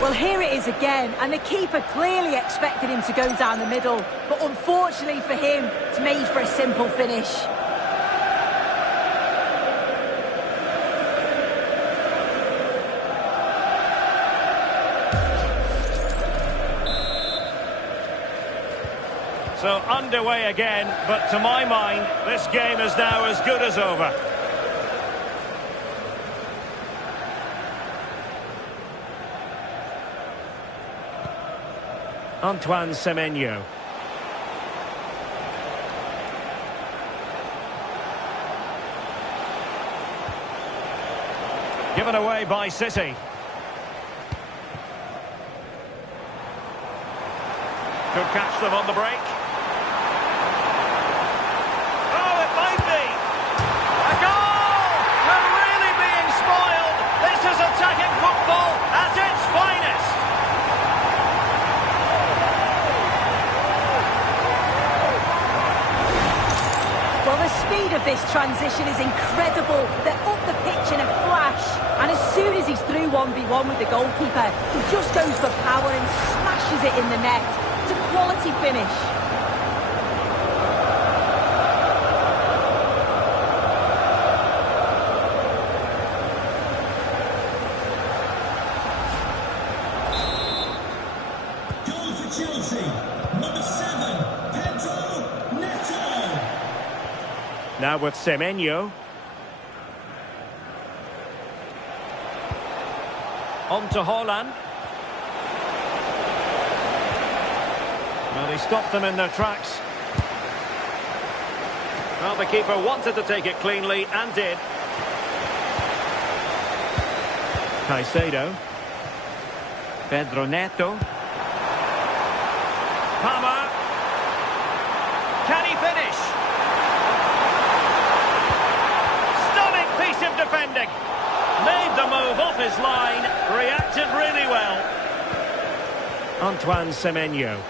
Well, here it is again, and the keeper clearly expected him to go down the middle, but unfortunately for him, it's made for a simple finish. So underway again, but to my mind, this game is now as good as over. Antoine Semenyo. Given away by City. Could catch them on the break. Oh, it might be. A goal! We're really being spoiled. This is attacking football at its finest. Well, the speed of this transition is incredible. They're up the pitch in a flash. And as soon as he's through 1v1 with the goalkeeper, he just goes for power and smashes it in the net. It's a quality finish. Goal for Chelsea, number 7, Pedro Neto. Now with Semenyo. On to Haaland. Well, he stopped them in their tracks. Well, the keeper wanted to take it cleanly and did. Caicedo. Pedro Neto. Palmer. Can he finish? Stunning piece of defending. Made the move off his line. Reacted really well. Antoine Semenyo.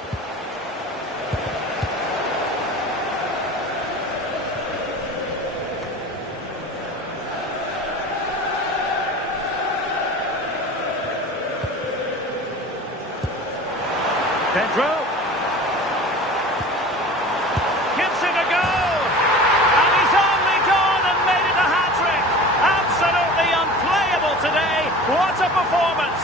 Pedro. Gives it a go. And he's only gone and made it a hat-trick. Absolutely unplayable today. What a performance.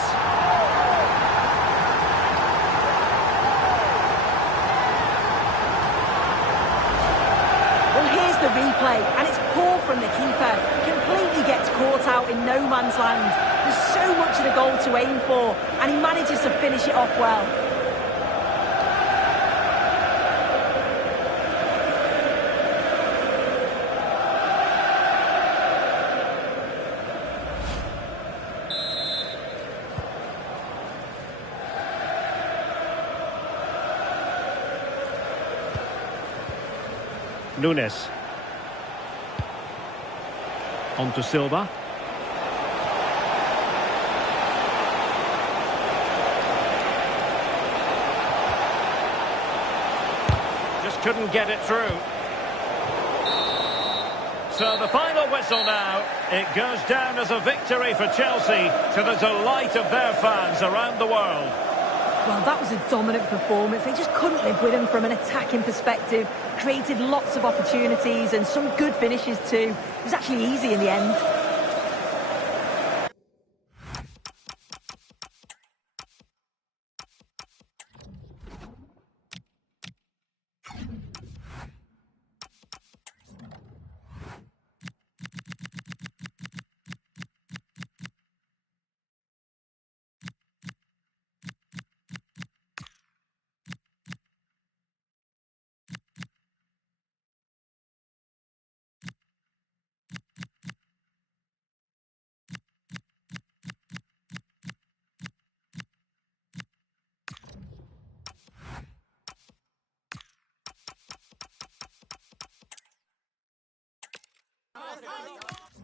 Well, here's the replay, and it's poor from the keeper. He completely gets caught out in no man's land. There's so much of the goal to aim for, and he manages to finish it off well. Nunes. On to Silva. Just couldn't get it through. So the final whistle now. It goes down as a victory for Chelsea to the delight of their fans around the world. Well, that was a dominant performance. They just couldn't live with him from an attacking perspective. Created lots of opportunities and some good finishes too. It was actually easy in the end.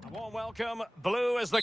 A warm welcome. Blue is the...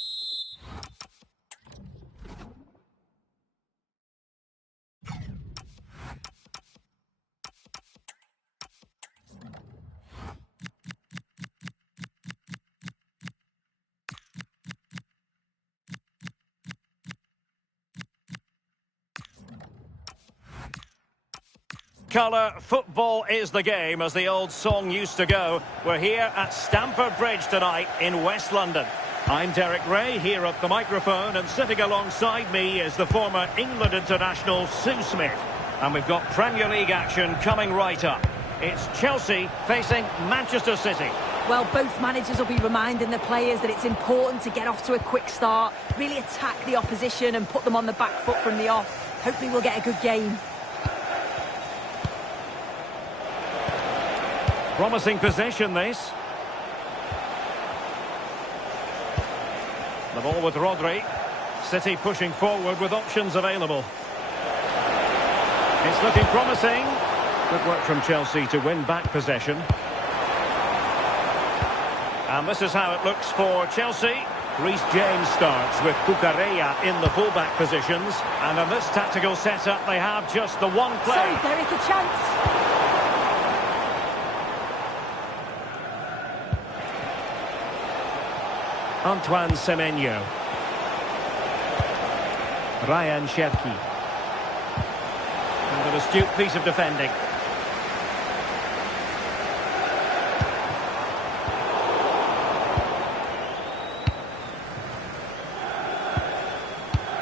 Colour, football is the game, as the old song used to go. We're here at Stamford Bridge tonight in West London. I'm Derek Ray, here at the microphone, and sitting alongside me is the former England international Sue Smith. And we've got Premier League action coming right up. It's Chelsea facing Manchester City. Well, both managers will be reminding the players that it's important to get off to a quick start, really attack the opposition and put them on the back foot from the off. Hopefully we'll get a good game. Promising possession, this. The ball with Rodri. City pushing forward with options available. It's looking promising. Good work from Chelsea to win back possession. And this is how it looks for Chelsea. Reece James starts with Cucurella in the fullback positions. And in this tactical setup, they have just the one player. Sorry, Derek, a chance. Antoine Semenyo. Ryan Cherki. And an astute piece of defending.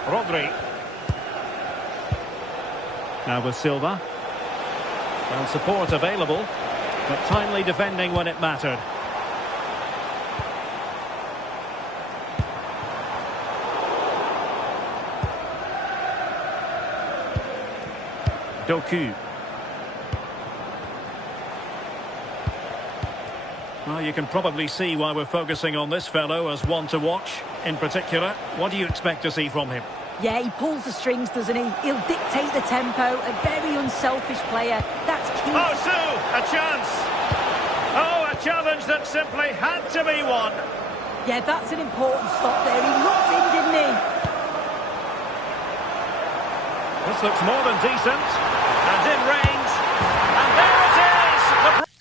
Rodri. Now with Silva. And support available, but timely defending when it mattered. Doku. Well, you can probably see why we're focusing on this fellow as one to watch. In particular, what do you expect to see from him? Yeah, he pulls the strings, doesn't he? He'll dictate the tempo. A very unselfish player. That's key. Oh, Sue! A chance! Oh, a challenge that simply had to be won. Yeah, that's an important stop there. He looked in, didn't he? This looks more than decent. And in range. And there it is! The...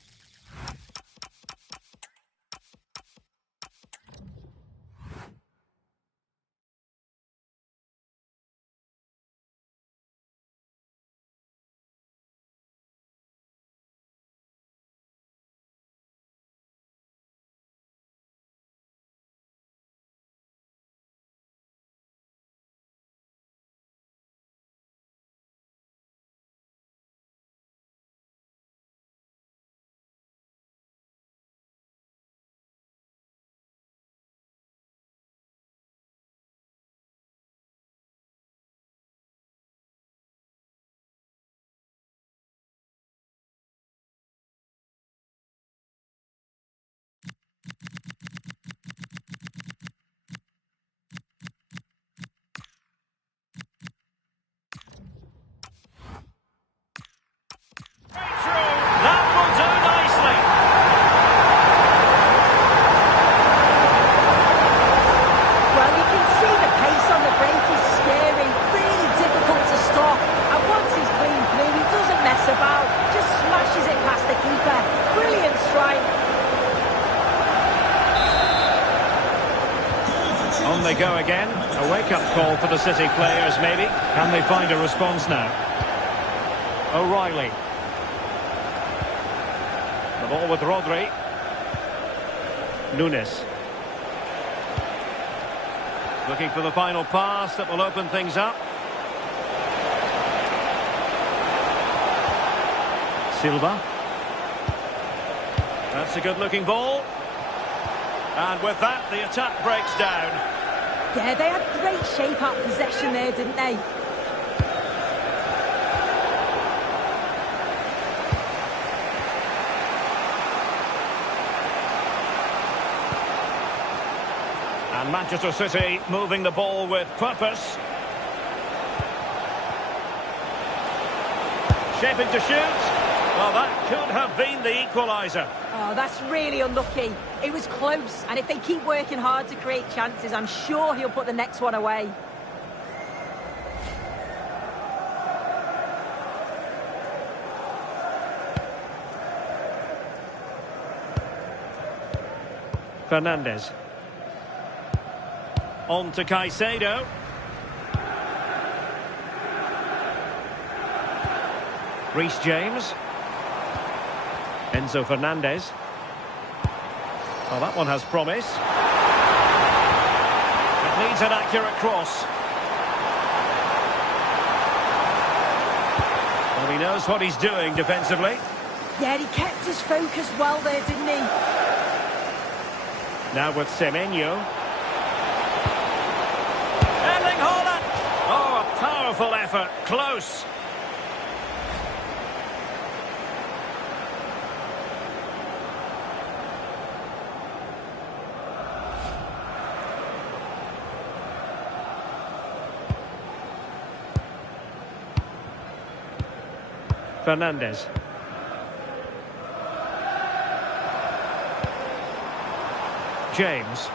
That will do nicely. Well, you can see the pace on the break is scary, really difficult to stop. And once he's clean through, he doesn't mess about, just smashes it past the keeper. Brilliant strike. On they go again, A wake-up call for the City players, maybe. Can they find a response now? O'Reilly. The ball with Rodri. Nunes. Looking for the final pass that will open things up. Silva. That's a good-looking ball. And with that, the attack breaks down. Yeah, they had great shape out possession there, didn't they? And Manchester City moving the ball with purpose. Shaping to shoot. Well, that could have been the equaliser. Oh, that's really unlucky. It was close, and if they keep working hard to create chances, I'm sure he'll put the next one away. Fernandes. On to Caicedo. Reece James. Enzo Fernandez. Well, that one has promise. It needs an accurate cross. Well, he knows what he's doing defensively. Yeah, he kept his focus well there, didn't he? Now with Semenyo. Erling Haaland! Oh, a powerful effort. Close. Fernandes. James.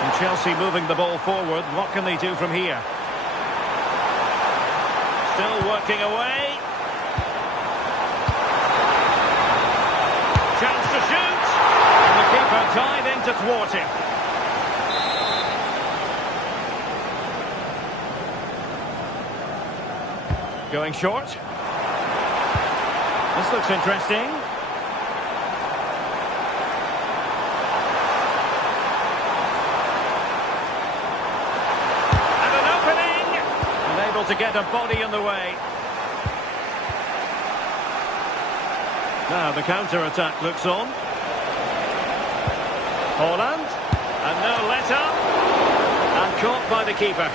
And Chelsea moving the ball forward. What can they do from here? Still working away. Chance to shoot. And the keeper tied in to thwart him. Going short. This looks interesting. And an opening. Unable to get a body in the way. Now the counter-attack looks on. Haaland. And no let-up. And caught by the keeper.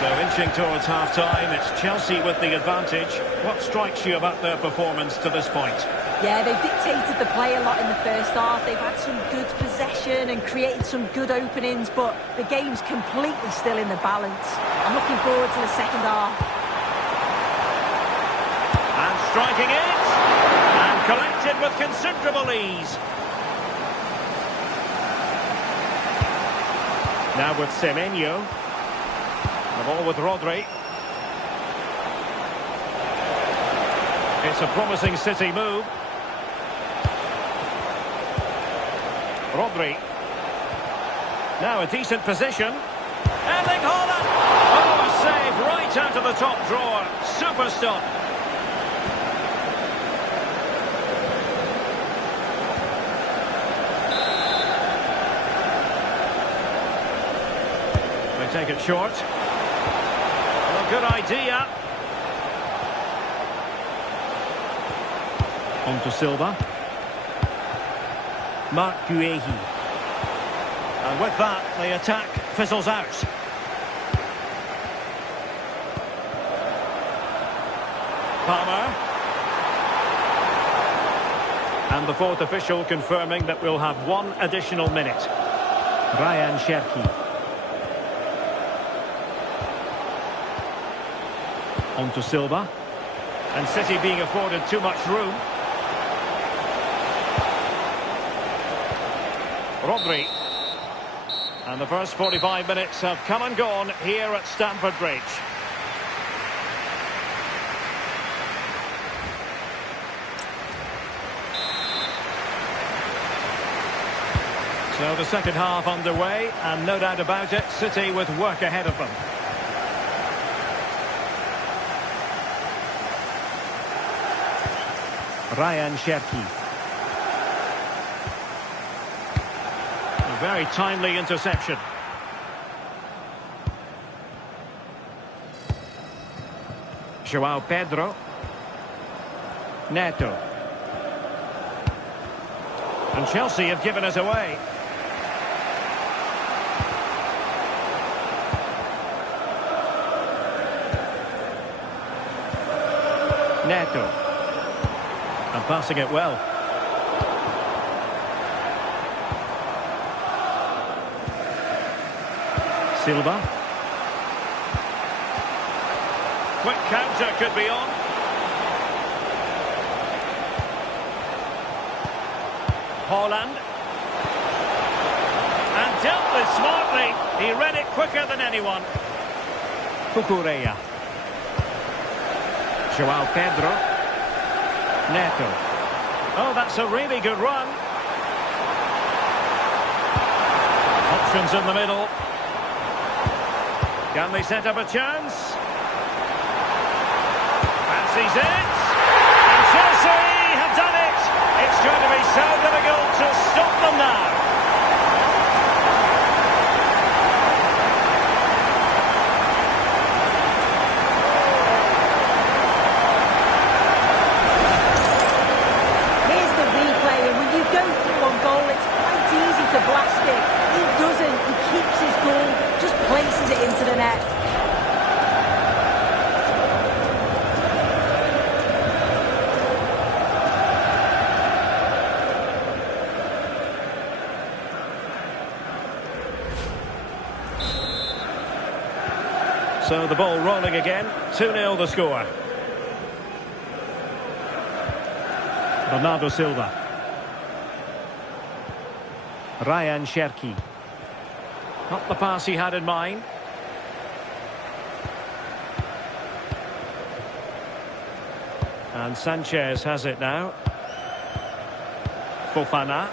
So inching towards half-time, it's Chelsea with the advantage. What strikes you about their performance to this point? Yeah, they've dictated the play a lot in the first half. They've had some good possession and created some good openings, but the game's completely still in the balance. I'm looking forward to the second half. And striking it! And collected with considerable ease. Now with Semenyo. The ball with Rodri. It's a promising City move. Rodri. Now a decent position. Erling Haaland! Oh, a save right out of the top drawer. Super stop. They take it short. Well, good idea. On to Silva. Mark Guehi. And with that, the attack fizzles out. Palmer. And the fourth official confirming that we'll have one additional minute. Ryan Cherki. On to Silva. And City being afforded too much room. Rodri. And the first 45 minutes have come and gone here at Stamford Bridge. So the second half underway, and no doubt about it, City with work ahead of them. Ryan Cherki. A very timely interception. João Pedro. Neto. And Chelsea have given us away. Neto. And passing it well. Silva. Quick counter could be on. Haaland. And dealt with smartly. He read it quicker than anyone. Cucurella. João Pedro. Neto. Oh, that's a really good run. Options in the middle. Can they set up a chance? Fancies it. And Chelsea have done it. It's going to be so difficult to stop them now. Here's the replay, and when you go through on goal, it's quite easy to blast it. He doesn't. He keeps his goal, just places it into the net. So the ball rolling again. 2-0 the score. Bernardo Silva. Ryan Cherki. Not the pass he had in mind. And Sanchez has it now. Fofana.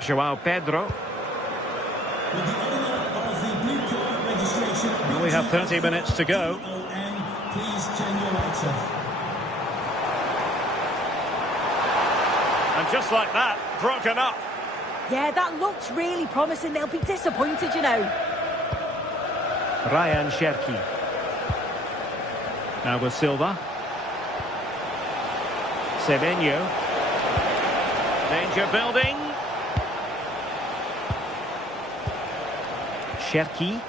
João Pedro. With the owner of the blue card registration, And we have 30 minutes to go. please turn your lights off. And just like that, broken up. Yeah, that looked really promising. They'll be disappointed, you know. Ryan Cherki. Now with Silva. Semenyo. Danger building. Cherki.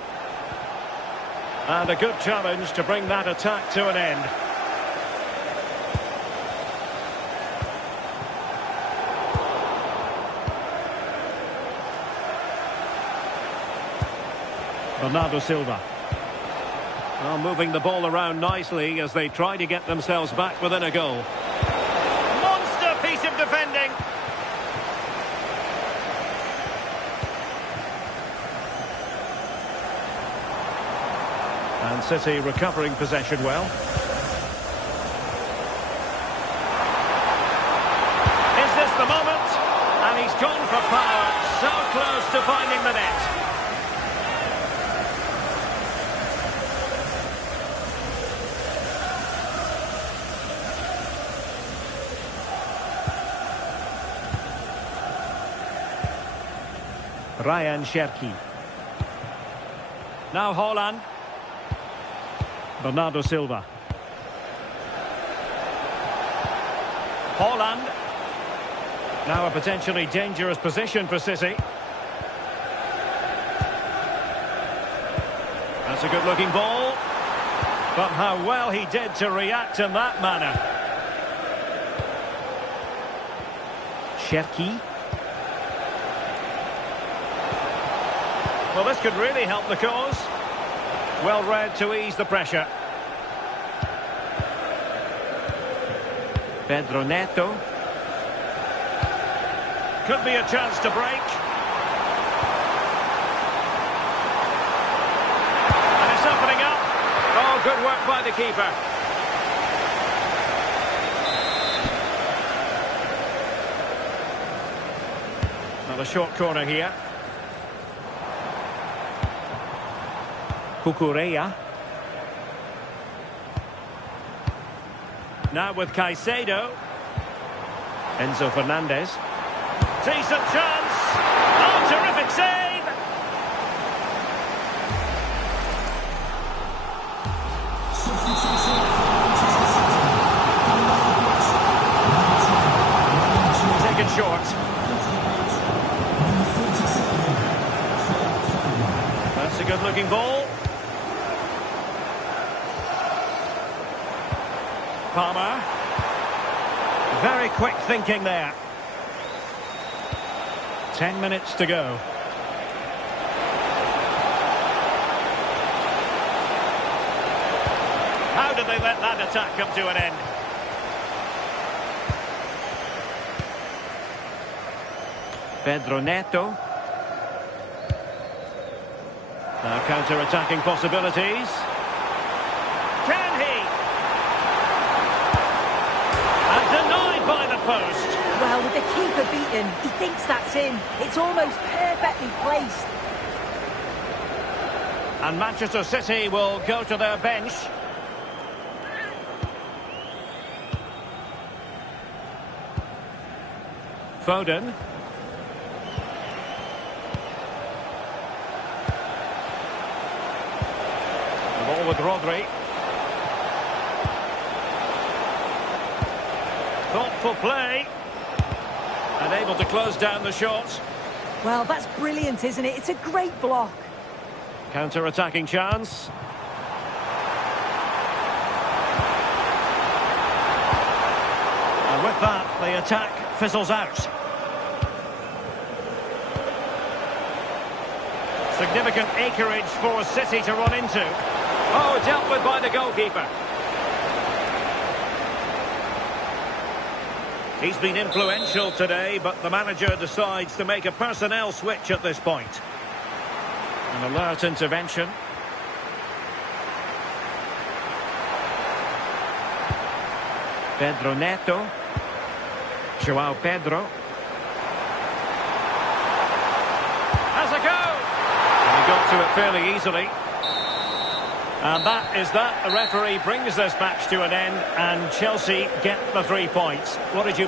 And a good challenge to bring that attack to an end. Bernardo Silva. Well, moving the ball around nicely as they try to get themselves back within a goal. Monster piece of defending. And City recovering possession well. to finding the net. Ryan Cherki. Now Holland. Bernardo Silva. Holland. Now a potentially dangerous position for City. That's a good-looking ball. But how well he did to react in that manner. Cherki. Well, this could really help the cause. Well read to ease the pressure. Pedro Neto. Could be a chance to break. And it's opening up. Oh, good work by the keeper. Another short corner here. Cucurella. Now with Caicedo. Enzo Fernandez. Decent chance. Oh, terrific save. Taken short. That's a good-looking ball. Palmer. Very quick thinking there. 10 minutes to go. How did they let that attack come to an end? Pedro Neto. Now counter-attacking possibilities. Can he? And denied by the post. Well, with the keeper beaten, he thinks that's in. It's almost perfectly placed. And Manchester City will go to their bench. Foden. The ball with Rodri. Thoughtful play. And able to close down the shot. Well, that's brilliant, isn't it? It's a great block. Counter-attacking chance. And with that, the attack fizzles out. Significant acreage for City to run into. Oh, dealt with by the goalkeeper. He's been influential today, but the manager decides to make a personnel switch at this point. An alert intervention. Pedro Neto. João Pedro. Has a go! And he got to it fairly easily. And that is that. The referee brings this match to an end, and Chelsea get the 3 points. What did you...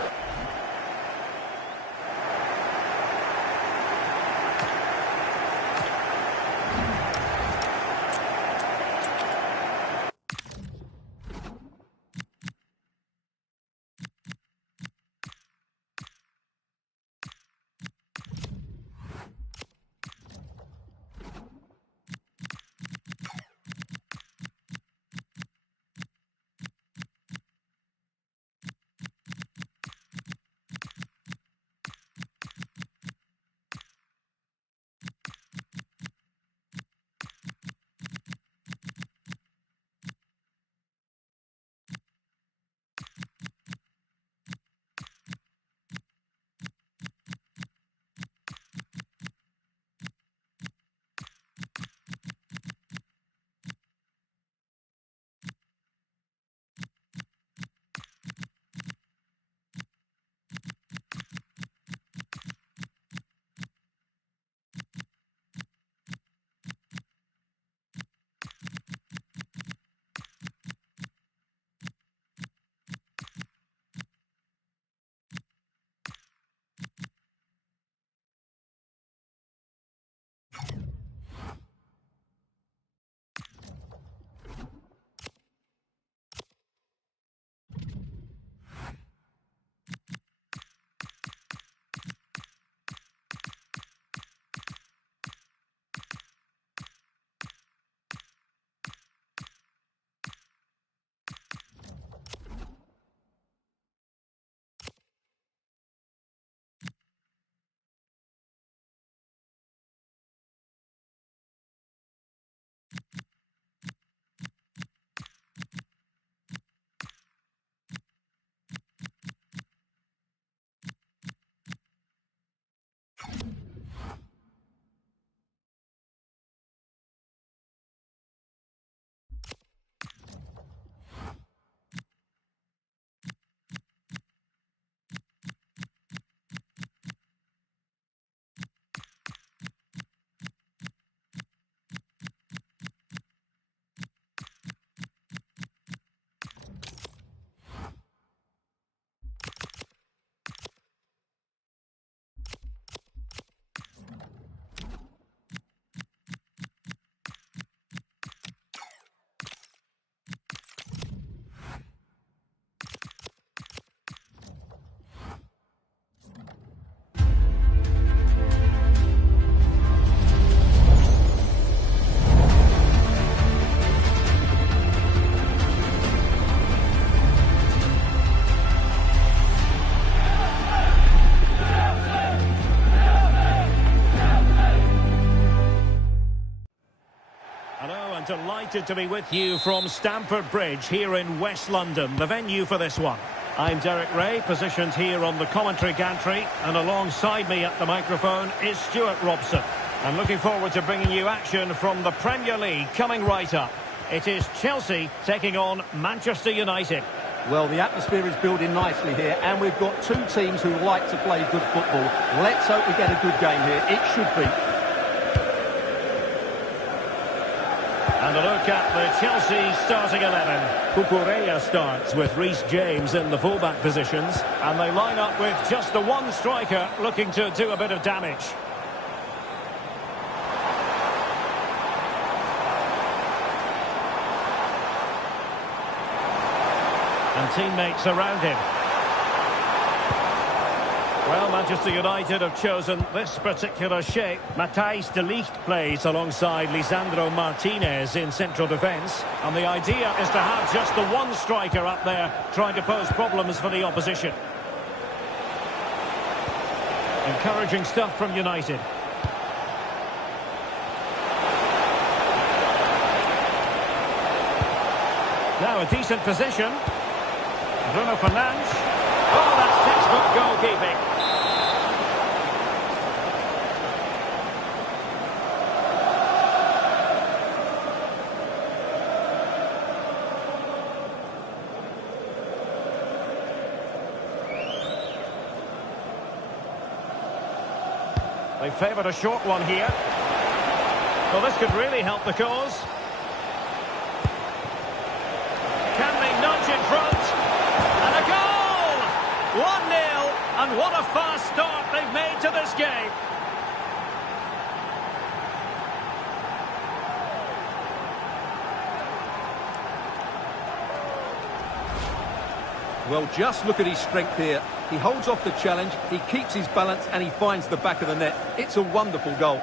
and delighted to be with you from Stamford Bridge here in West London, the venue for this one. I'm Derek Ray, positioned here on the commentary gantry, and alongside me at the microphone is Stuart Robson. I'm looking forward to bringing you action from the Premier League coming right up. It is Chelsea taking on Manchester United. Well, the atmosphere is building nicely here, and we've got two teams who like to play good football. Let's hope we get a good game here. It should be. And a look at the Chelsea starting 11. Cucurella starts with Reece James in the fullback positions, and they line up with just the one striker looking to do a bit of damage. And teammates around him. Well, Manchester United have chosen this particular shape. Matthijs de Ligt plays alongside Lisandro Martinez in central defence. And the idea is to have just the one striker up there trying to pose problems for the opposition. Encouraging stuff from United. Now a decent position. Bruno Fernandes. Oh, that's textbook goalkeeping. They favoured a short one here. Well, this could really help the cause. Can they nudge in front? And a goal! 1-0, and what a fast start they've made to this game. Well, just look at his strength here. He holds off the challenge, he keeps his balance, and he finds the back of the net. It's a wonderful goal.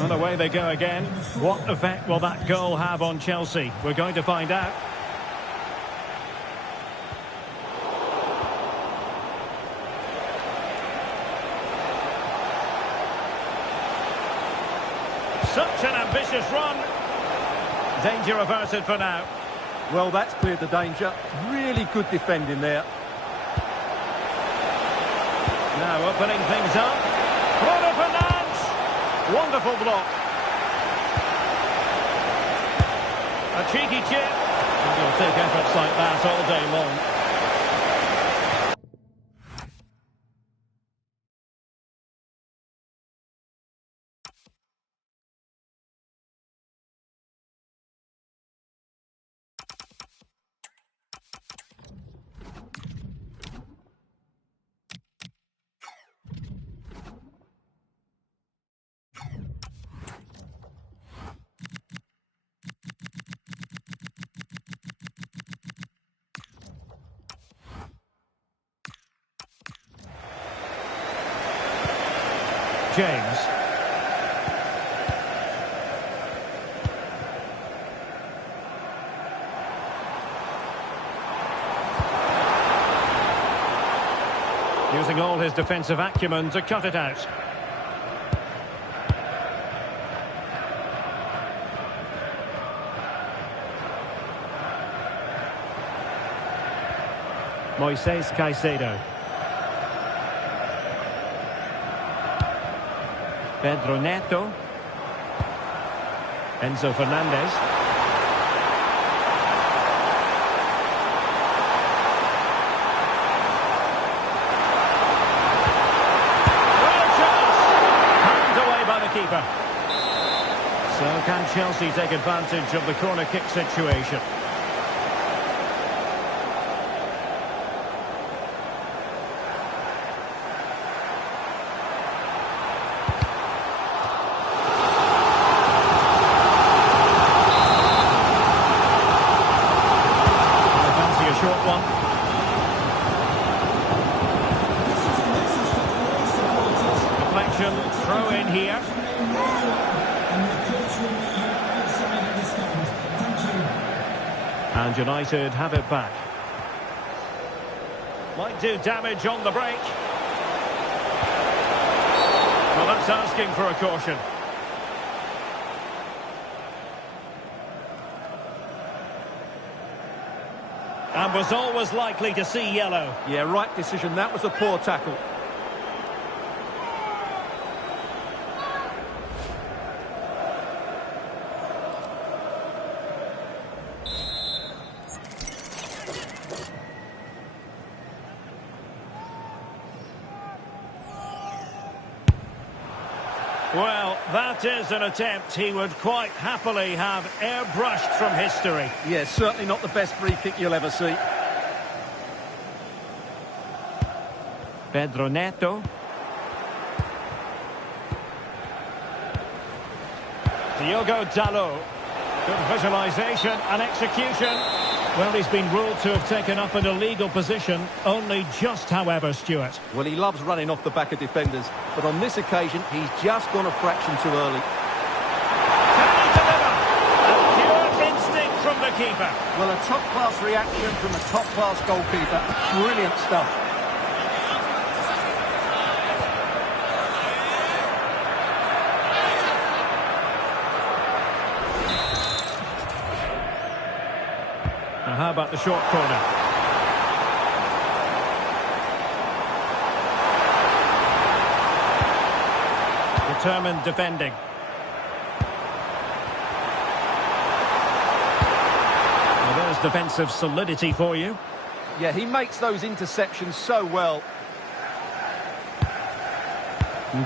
And away they go again. What effect will that goal have on Chelsea? We're going to find out. Such an ambitious run. Danger averted for now. Well, that's cleared the danger. Really good defending there. Now opening things up. Bruno Fernandes. Wonderful block. A cheeky chip. And you'll take efforts like that all day long. James. Using all his defensive acumen to cut it out. Moises Caicedo. Pedro Neto. Enzo Fernandez. What a chance! Handed away by the keeper. So can Chelsea take advantage of the corner kick situation? Throw in in here. And the coach will meet you outside of the stand. Thank you. And United have it back. Might do damage on the break. Well, that's asking for a caution. And was always likely to see yellow. Yeah, right decision. That was a poor tackle. Well, that is an attempt he would quite happily have airbrushed from history. Yeah, certainly not the best free kick you'll ever see. Pedro Neto. Diogo Dalot. Good visualisation and execution. Well, he's been ruled to have taken up an illegal position, only just, however, Stuart. Well, he loves running off the back of defenders, but on this occasion, he's just gone a fraction too early. Can he deliver? A pure instinct from the keeper. Well, a top-class reaction from a top-class goalkeeper. Brilliant stuff. Now, how about the short corner? Determined defending. Well, there's defensive solidity for you. Yeah, he makes those interceptions so well.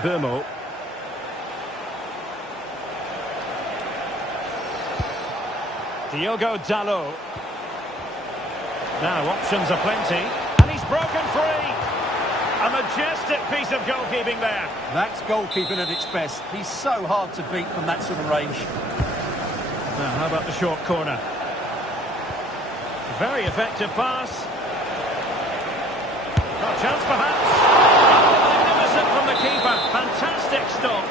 Builtto. Diogo Dalot. Now, options are plenty. And he's broken free. A majestic piece of goalkeeping there. That's goalkeeping at its best. He's so hard to beat from that sort of range. Now, how about the short corner? Very effective pass. Got a chance, perhaps. Magnificent from the keeper. Fantastic stop.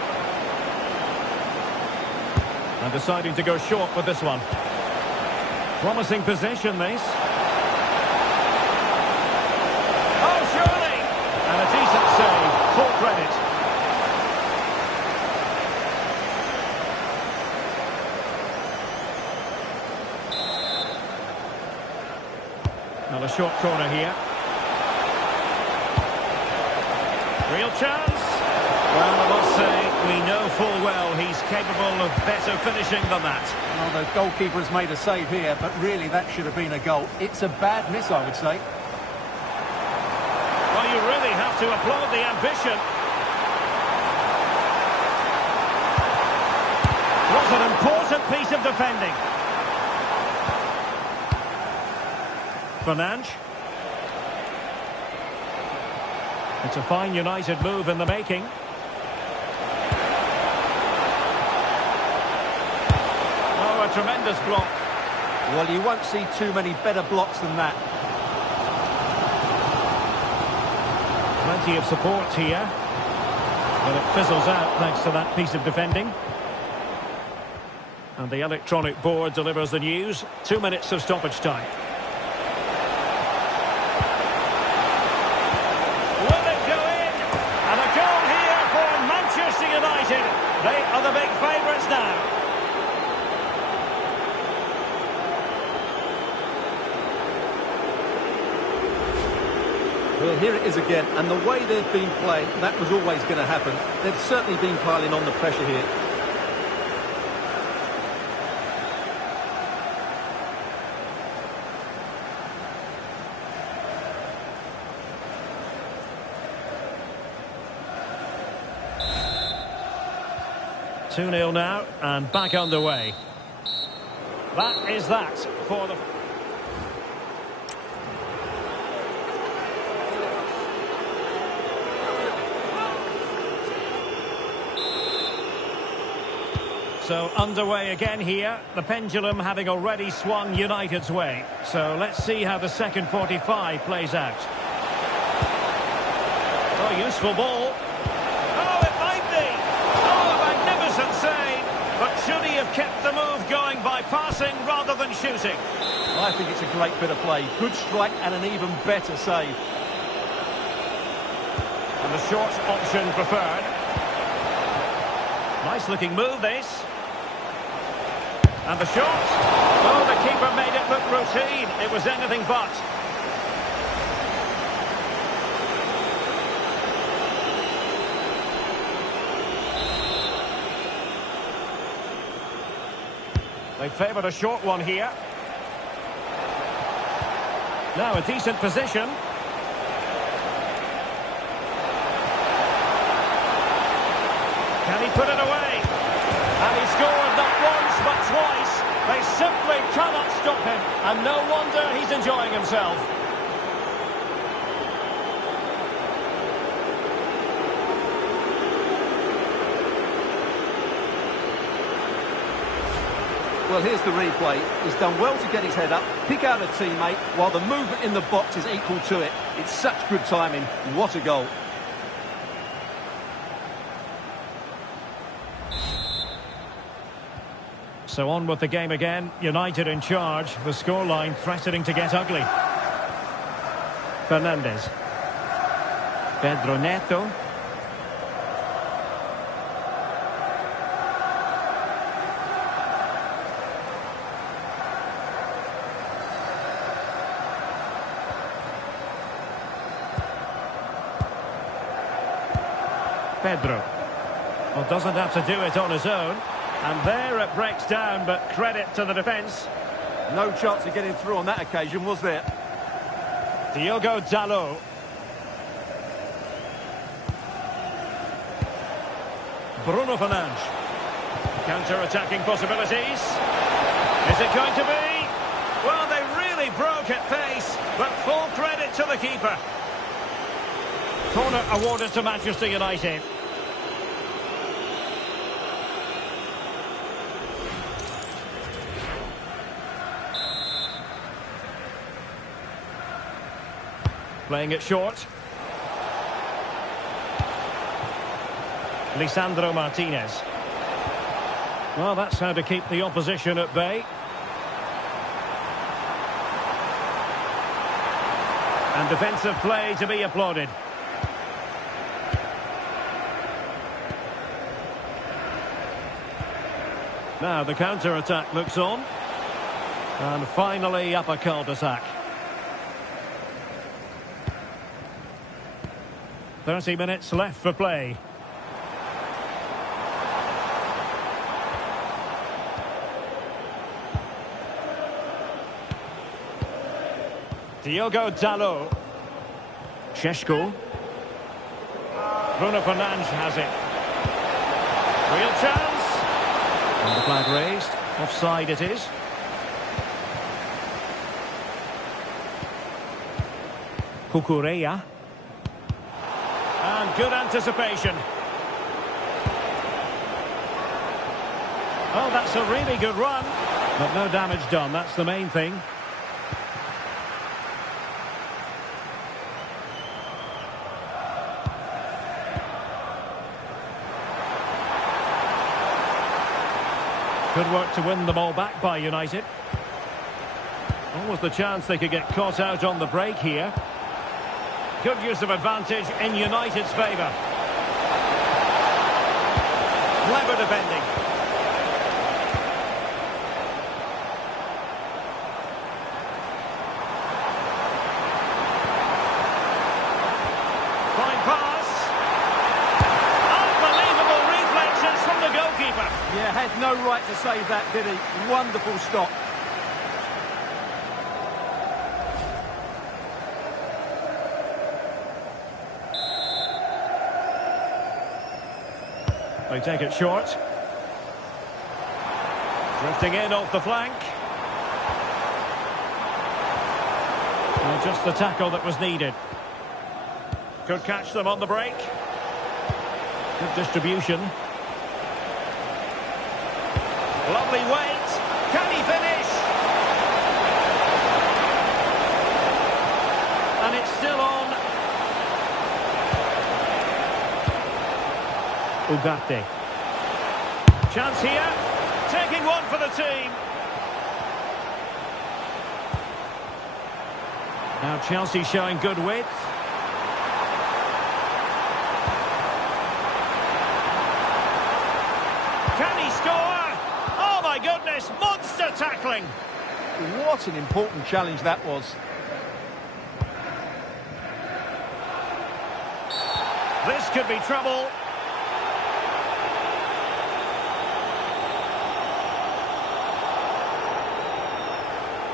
And deciding to go short with this one. Promising possession, this. Oh, surely! And a decent save. Full credit. Now the short corner here. Real chance. Well, I must say, we know full well he's capable of better finishing than that. Well, the goalkeeper has made a save here, but really that should have been a goal. It's a bad miss, I would say. Well, you really have to applaud the ambition. Was an important piece of defending. Fernandes. It's a fine United move in the making. Oh, a tremendous block. Well, you won't see too many better blocks than that. Plenty of support here. But it fizzles out thanks to that piece of defending. And the electronic board delivers the news. 2 minutes of stoppage time. Will it go in? And a goal here for Manchester United. They are the big favourites now. Well, here it is again, and the way they've been playing, that was always going to happen. They've certainly been piling on the pressure here. Two 2-0 now, and back underway. That is that for the... So underway again here, the pendulum having already swung United's way. So let's see how the second 45 plays out. Oh, useful ball. Oh, it might be. passing rather than shooting. I think it's a great bit of play. Good strike and an even better save. And the short option preferred. Nice looking move, this. And the shot. Oh, the keeper made it look routine. It was anything but. They favoured a short one here. Now a decent position. Can he put it away? And he scored not once but twice. They simply cannot stop him. And no wonder he's enjoying himself. Well, here's the replay. He's done well to get his head up, pick out a teammate, while the movement in the box is equal to it. It's such good timing. What a goal. So on with the game again. United in charge. The scoreline threatening to get ugly. Fernandes. Pedro Neto. Pedro. Well, doesn't have to do it on his own. And there it breaks down, but credit to the defence. No chance of getting through on that occasion, was there? Diogo Dalot. Bruno Fernandes. Counter-attacking possibilities. Is it going to be? Well, they really broke at pace, but full credit to the keeper. Corner awarded to Manchester United. Playing it short. Lisandro Martinez. Well, that's how to keep the opposition at bay. And defensive play to be applauded. Now the counter-attack looks on. And finally up a cul-de-sac. 30 minutes left for play. Diogo Dalot. Šeško. Bruno Fernandes has it. Real chance. And the flag raised. Offside it is. Cucurella. And good anticipation. Oh, that's a really good run. But no damage done, that's the main thing. Good work to win the ball back by United. Almost the chance they could get caught out on the break here. Good use of advantage in United's favour. Clever defending. Fine pass. Unbelievable reflexes from the goalkeeper. Yeah, had no right to save that, did he? Wonderful stop. They take it short. Drifting in off the flank. Well, just the tackle that was needed. Could catch them on the break. Good distribution. Lovely weight. Can he finish? And it's still on. Ugarte. Chance here. Taking one for the team. Now Chelsea showing good width. Can he score? Oh my goodness, monster tackling. What an important challenge that was. This could be trouble.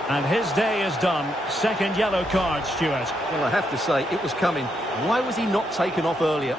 And his day is done. Second yellow card, Stuart. Well, I have to say, it was coming. Why was he not taken off earlier?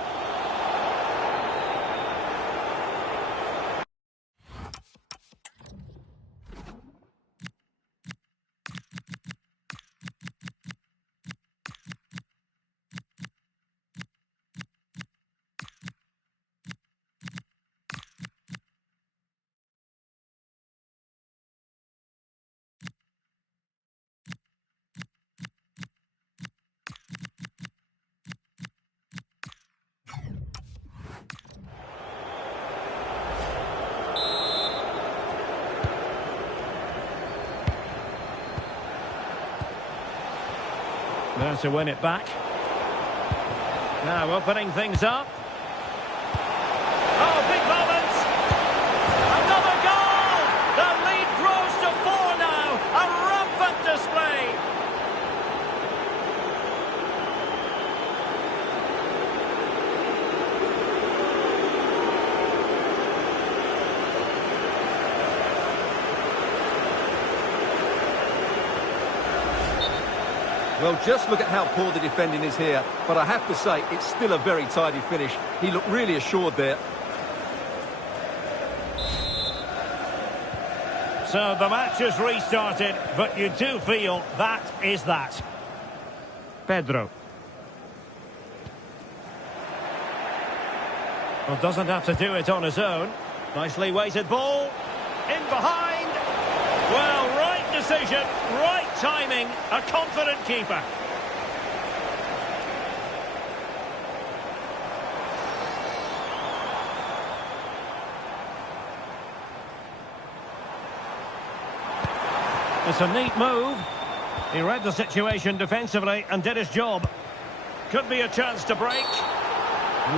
There to win it back. Now opening things up. Oh, big moment! Another goal! The lead grows to 4 now. A rampant display. Well, just look at how poor the defending is here. But I have to say, it's still a very tidy finish. He looked really assured there. So the match has restarted, but you do feel that is that. Pedro. Well, doesn't have to do it on his own. Nicely weighted ball. In behind. Well, right decision, right timing, a confident keeper. It's a neat move. He read the situation defensively and did his job. Could be a chance to break.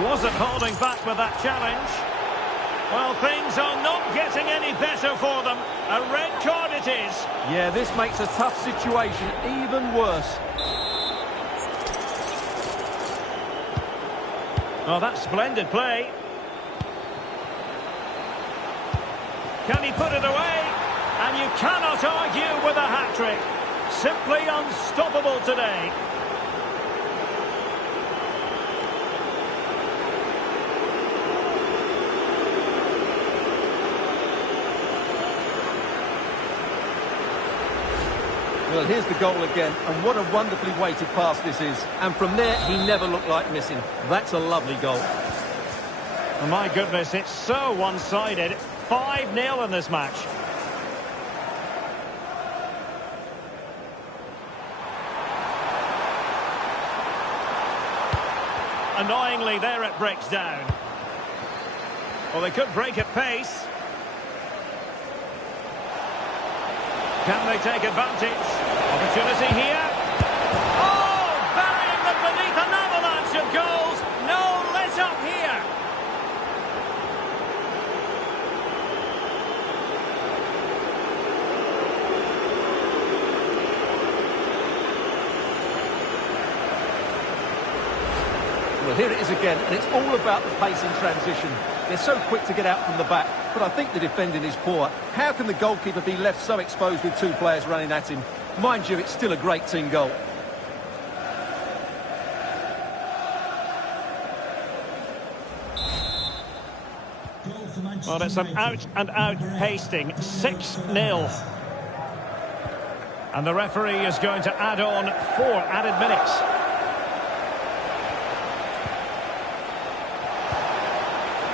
Wasn't holding back with that challenge. Well, things are not getting any better for them. A red card it is. Yeah, this makes a tough situation even worse. Oh, that's splendid play. Can he put it away? And you cannot argue with a hat-trick. Simply unstoppable today. Well, here's the goal again, and what a wonderfully weighted pass this is. And from there, he never looked like missing. That's a lovely goal. Oh, my goodness, it's so one-sided. 5-0 in this match. Annoyingly, there it breaks down. Well, they could break at pace. Can they take advantage? Opportunity here. Oh, burying them beneath an avalanche of goals. No let up here. Well, here it is again, and it's all about the pace in transition. They're so quick to get out from the back, but I think the defending is poor. How can the goalkeeper be left so exposed with 2 players running at him? Mind you, it's still a great team goal. Well, it's an out-and-out pasting. 6-0. And the referee is going to add on 4 added minutes.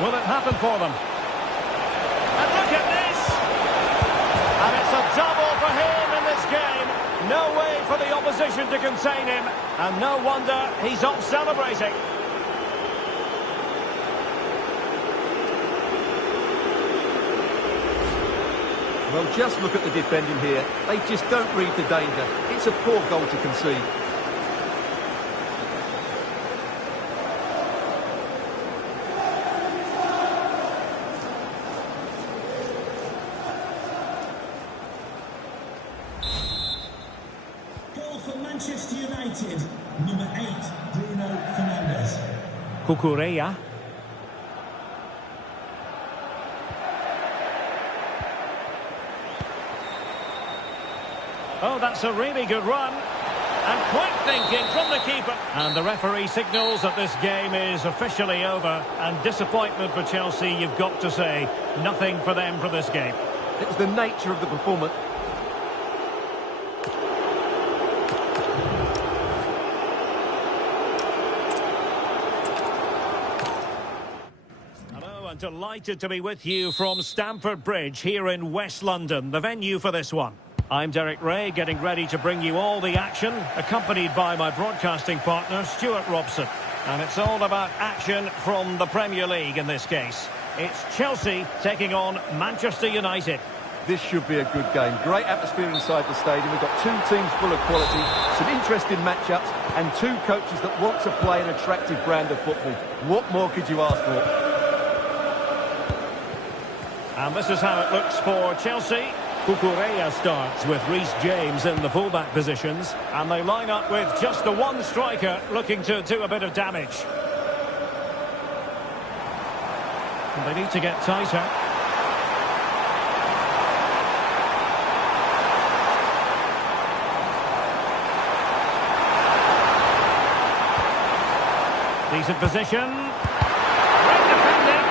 Will it happen for them? And look at this! And it's a double for him in this game. No way for the opposition to contain him. And no wonder he's off celebrating. Well, just look at the defending here. They just don't read the danger. It's a poor goal to concede. United, number 8, Bruno Fernandes. Cucurella. Oh, that's a really good run. And quick thinking from the keeper. And the referee signals that this game is officially over. And disappointment for Chelsea, you've got to say. Nothing for them for this game. It was the nature of the performance. Hello, and delighted to be with you from Stamford Bridge here in West London, the venue for this one. I'm Derek Ray, getting ready to bring you all the action, accompanied by my broadcasting partner, Stuart Robson. And it's all about action from the Premier League in this case. It's Chelsea taking on Manchester United. This should be a good game. Great atmosphere inside the stadium. We've got two teams full of quality, some interesting matchups, and two coaches that want to play an attractive brand of football. What more could you ask for? And this is how it looks for Chelsea. Cucurella starts with Reece James in the fullback positions, and they line up with just the one striker looking to do a bit of damage. And they need to get tighter. Decent position. Great defending.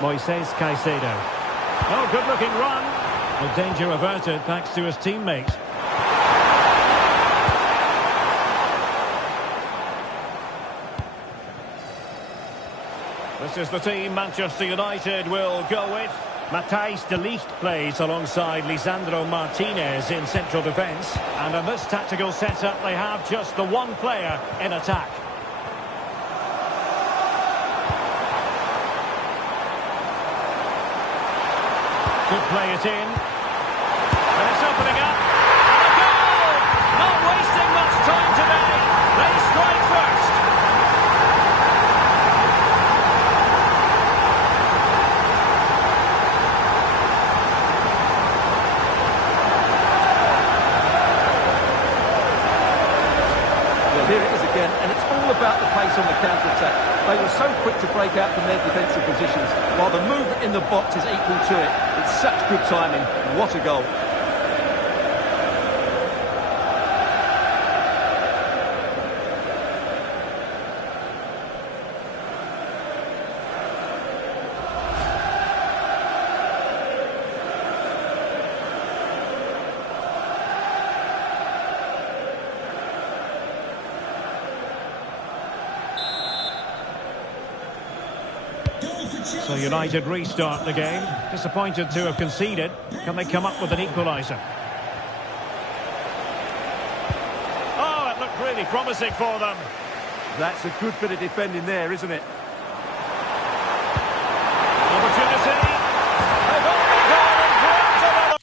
Moises Caicedo. Oh, good-looking run. Well, danger averted thanks to his teammate. This is the team Manchester United will go with. Matthijs de Ligt plays alongside Lisandro Martinez in central defence. And in this tactical setup, they have just the one player in attack. Could play it in. And it's opening up. And a goal! Not wasting much time today. They strike first. Well, here it is again, and it's all about the pace on the counter-attack. They were so quick to break out from their defensive positions, while the movement in the box is equal to it. It's such good timing. What a goal. So United restart the game. Disappointed to have conceded. Can they come up with an equaliser? Oh, it looked really promising for them. That's a good bit of defending there, isn't it? Opportunity. They've only gone and dropped another.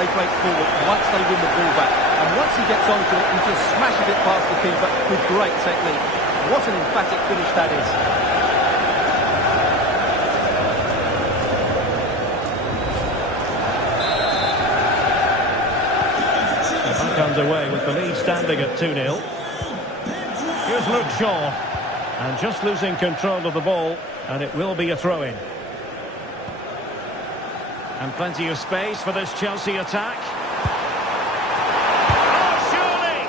They break forward once they win the ball back. And once he gets onto it, he just smashes it past the keeper with great technique. What an emphatic finish that is. Back underway with the lead standing at 2-0. Here's Luke Shaw. And just losing control of the ball, and it will be a throw-in. And plenty of space for this Chelsea attack. Oh, surely!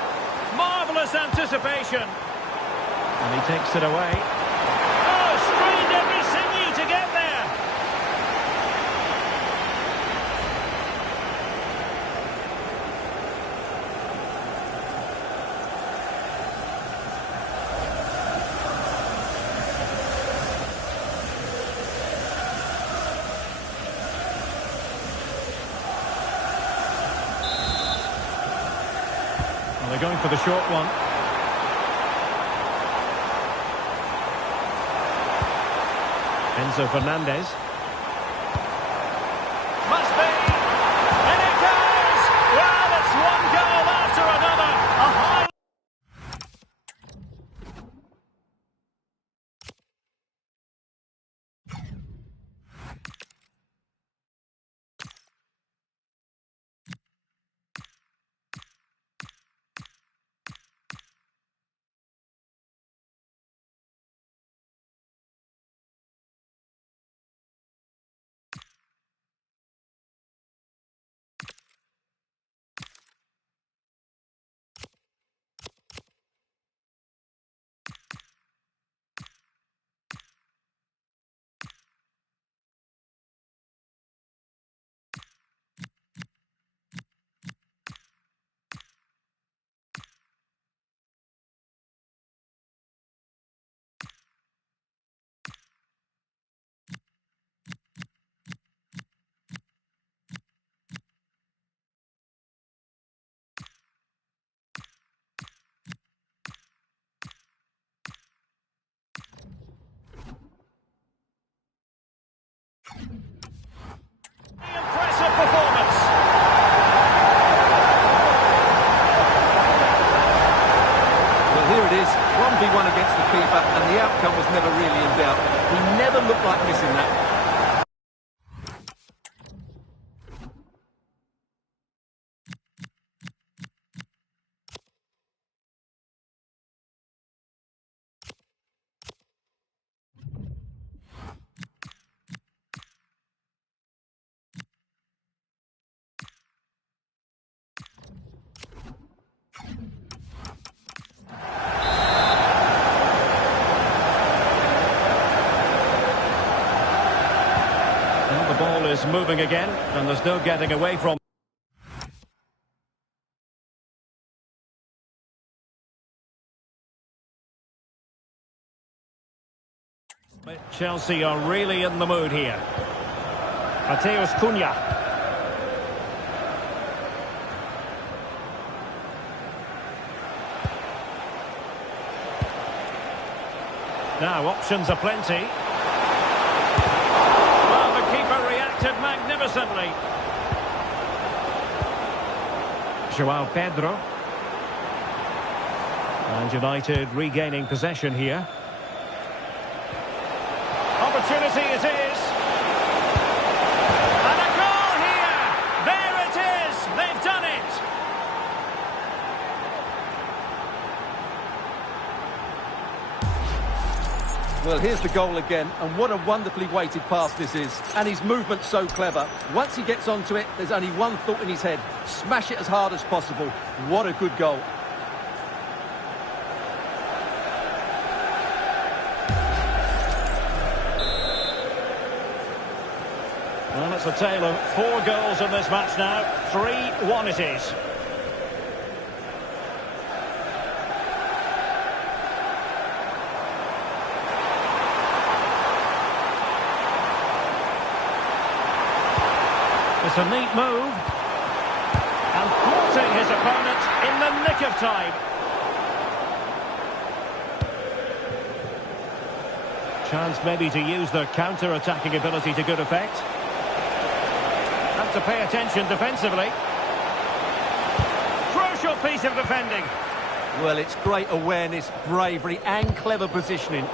Marvellous anticipation. And he takes it away. Oh, strained every sinew to get there. Well, they're going for the short one. Enzo Fernandez. Must be! And it goes! Well, it's one goal after another. A high... Impressive performance. Well, here it is, 1v1 against the keeper, and the outcome was never really in doubt. He never looked like missing that. Well, the ball is moving again, and there's no getting away from. But Chelsea are really in the mood here. Mateus Cunha. Now options are plenty. Well, the keeper reacted magnificently. João Pedro. And United regaining possession here. Opportunity it is. And a goal here! There it is! They've done it! Well, here's the goal again, and what a wonderfully weighted pass this is. And his movement's so clever. Once he gets onto it, there's only one thought in his head. Smash it as hard as possible. What a good goal. Well, it's a tale of 4 goals in this match now. 3-1 it is. It's a neat move. And thwarting his opponent in the nick of time. Chance maybe to use their counter-attacking ability to good effect. Have to pay attention defensively. Crucial piece of defending. Well, it's great awareness, bravery and clever positioning.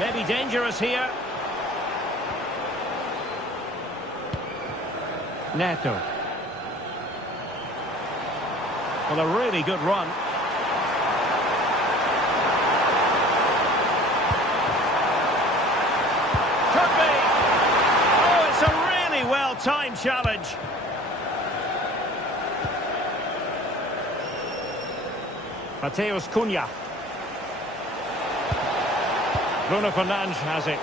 Maybe dangerous here. Neto. Well, a really good run. Could be. Oh, it's a time challenge. Mateus Cunha. Bruno Fernandes has it.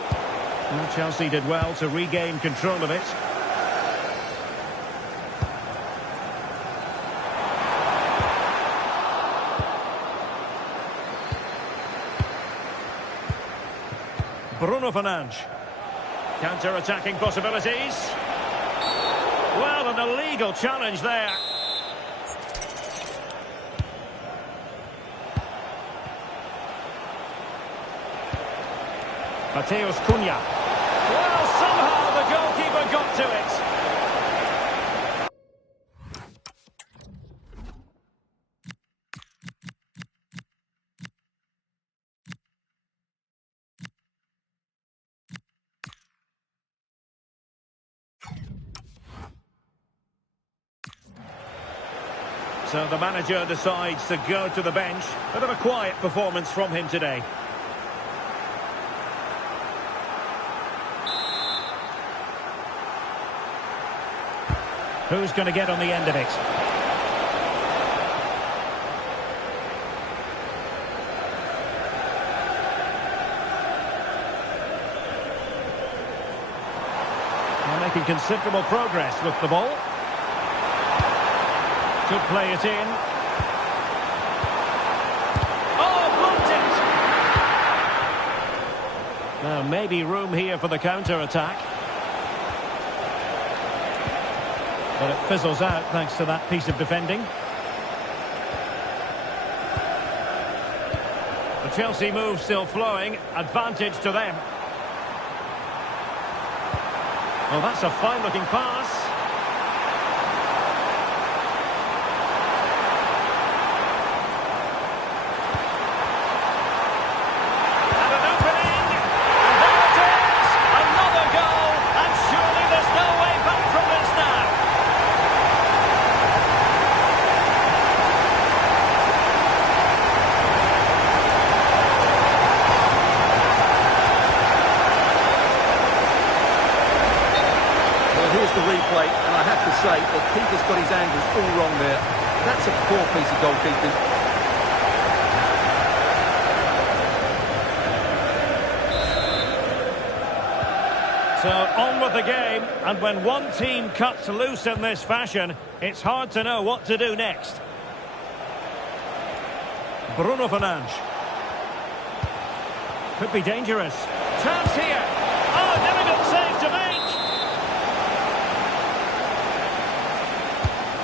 Well, Chelsea did well to regain control of it. Bruno Fernandes. Counter-attacking possibilities. Well, an illegal challenge there. Mateus Cunha. Well, somehow the goalkeeper got to it. So the manager decides to go to the bench. Bit of a quiet performance from him today. Who's going to get on the end of it? They're making considerable progress with the ball. Could play it in. Oh, blocked it! Now, maybe room here for the counter-attack. But it fizzles out thanks to that piece of defending. The Chelsea move still flowing. Advantage to them. Well, that's a fine-looking pass. And an opening. And there it is! Another goal. And surely there's no way back from this now. Here's the replay, and I have to say, the keeper's got his angles all wrong there. That's a poor piece of goalkeeping. So on with the game, and when one team cuts loose in this fashion, it's hard to know what to do next. Bruno Fernandes. Could be dangerous. Chance here. Oh, difficult save to make.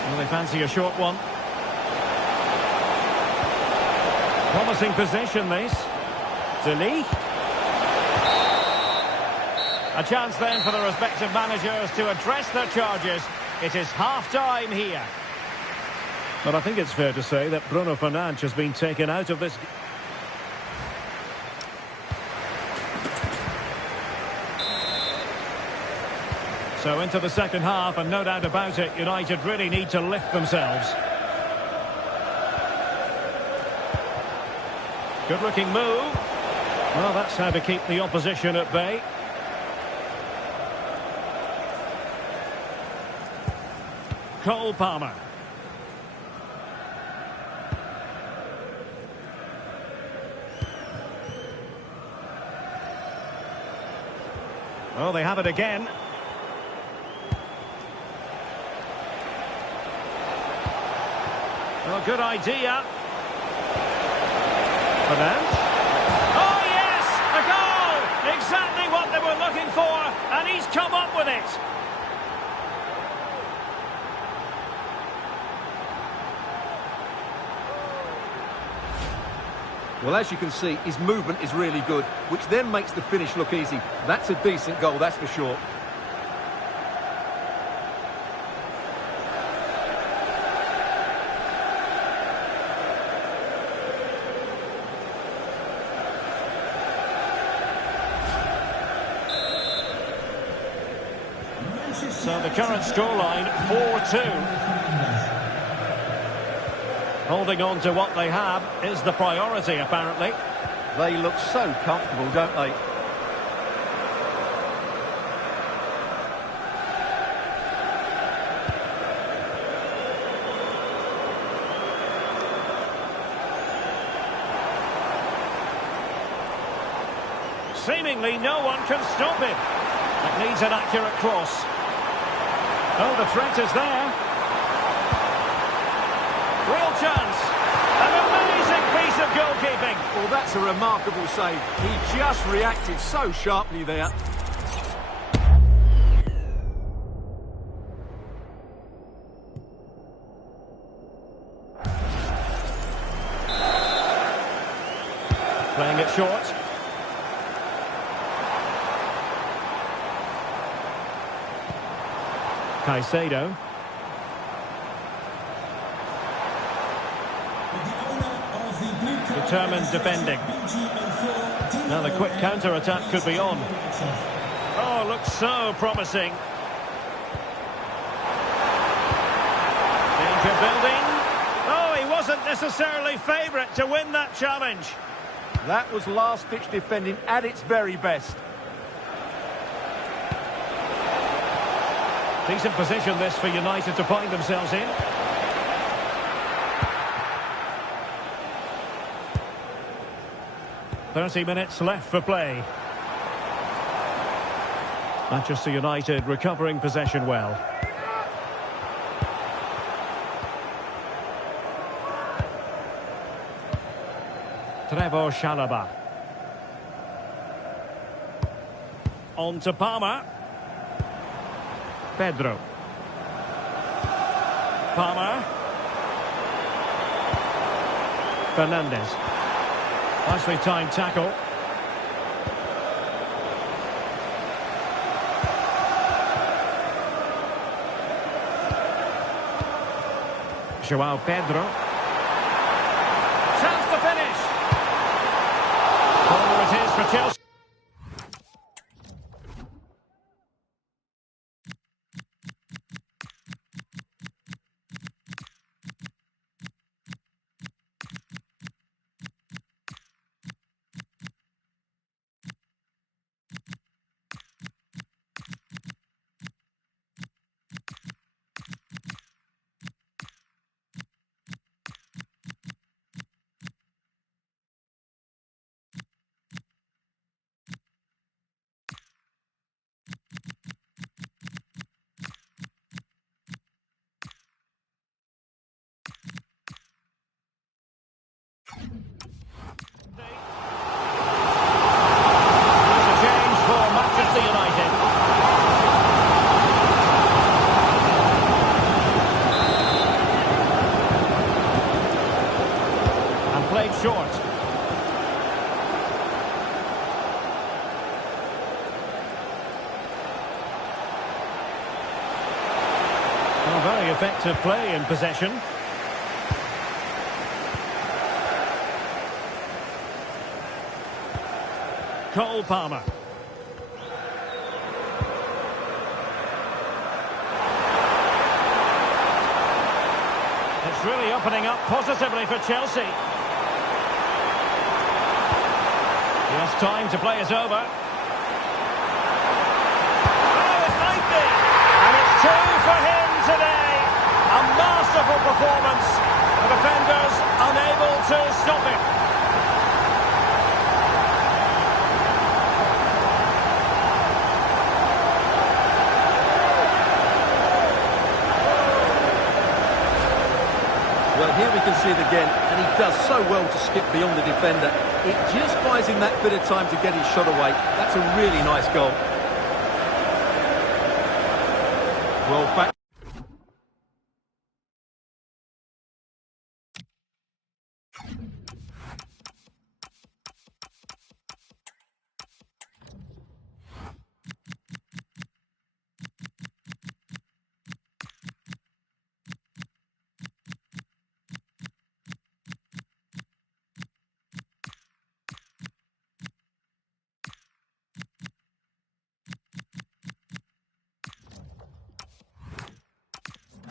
Well, they fancy a short one. Promising position, this. Delhi. A chance then for the respective managers to address their charges. It is half-time here. But I think it's fair to say that Bruno Fernandes has been taken out of this. So into the second half, and no doubt about it, United really need to lift themselves. Good-looking move. Well, that's how to keep the opposition at bay. Cole Palmer. Oh, they have it again. Well, good idea. Fernandes. Oh, yes! A goal! Exactly what they were looking for, and he's come up with it. Well, as you can see, his movement is really good, which then makes the finish look easy. That's a decent goal, that's for sure. So the current scoreline, 4-2. Holding on to what they have is the priority, apparently. They look so comfortable, don't they? seemingly no one can stop him. It needs an accurate cross. Oh, the threat is there. Real chance. An amazing piece of goalkeeping. Well, that's a remarkable save. He just reacted so sharply there. Playing it short. Caicedo. Determined defending. Now the quick counter-attack could be on. Oh, looks so promising. Danger building. Oh, he wasn't necessarily favourite to win that challenge. That was last-ditch defending at its very best. Decent position this for United to find themselves in. "30 minutes left for play. Manchester United recovering possession well. Trevor Chalobah. On to Palmer. Pedro. Palmer. Fernandes. Nicely timed tackle. João Pedro. Chance to finish. Corner it is for Chelsea. Short. Well, very effective play in possession. Cole Palmer. It's really opening up positively for Chelsea. Just time to play it over. Oh, it might be. And it's two for him today. A masterful performance. The defenders unable to stop it. Well, here we can see it again, and he does so well to skip beyond the defender. It just buys him that bit of time to get his shot away. That's a really nice goal. Well, back.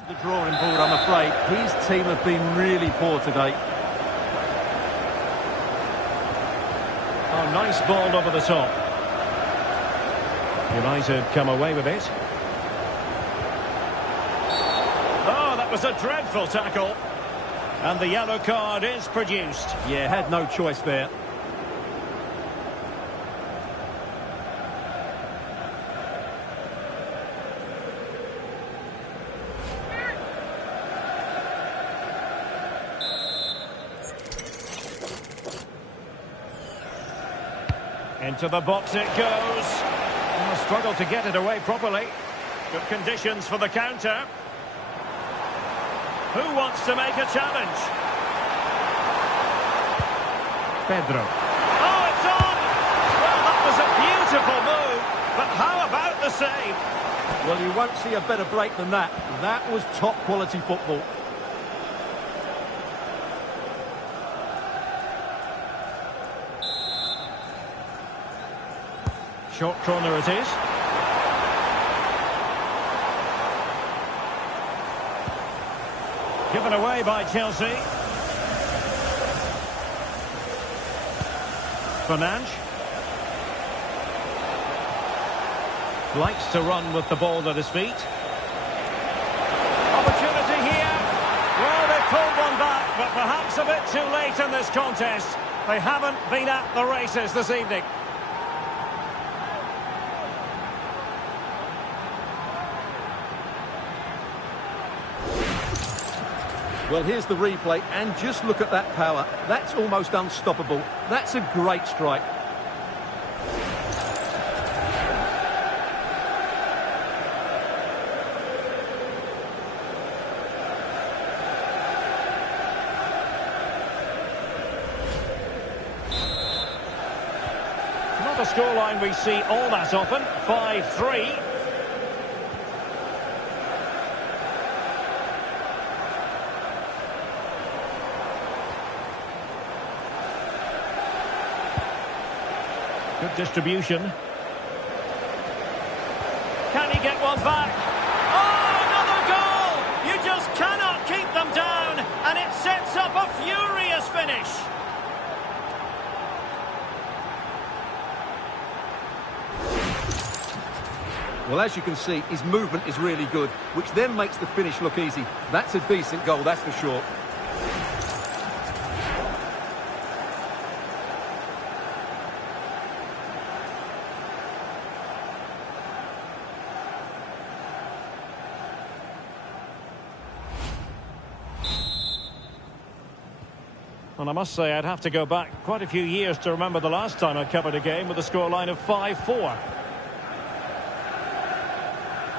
The drawing board, I'm afraid. His team have been really poor today. Oh, nice ball over the top. United come away with it. Oh, that was a dreadful tackle. And the yellow card is produced. Yeah, had no choice there. Into the box it goes. Oh, struggled to get it away properly. Good conditions for the counter. Who wants to make a challenge? Pedro. Oh, it's on! Well, that was a beautiful move, but how about the save? Well, you won't see a better break than that. That was top quality football. Short corner it is. Given away by Chelsea. Fernandes. Likes to run with the ball at his feet. Opportunity here. Well, they've pulled one back, but perhaps a bit too late in this contest. They haven't been at the races this evening. Well, here's the replay, and just look at that power. That's almost unstoppable. That's a great strike. Not a scoreline we see all that often. 5-3. Good distribution. Can he get one back? Oh, another goal! You just cannot keep them down, and it sets up a furious finish. Well, as you can see, his movement is really good, which then makes the finish look easy. That's a decent goal, that's for sure. And I must say, I'd have to go back quite a few years to remember the last time I covered a game with a scoreline of 5-4.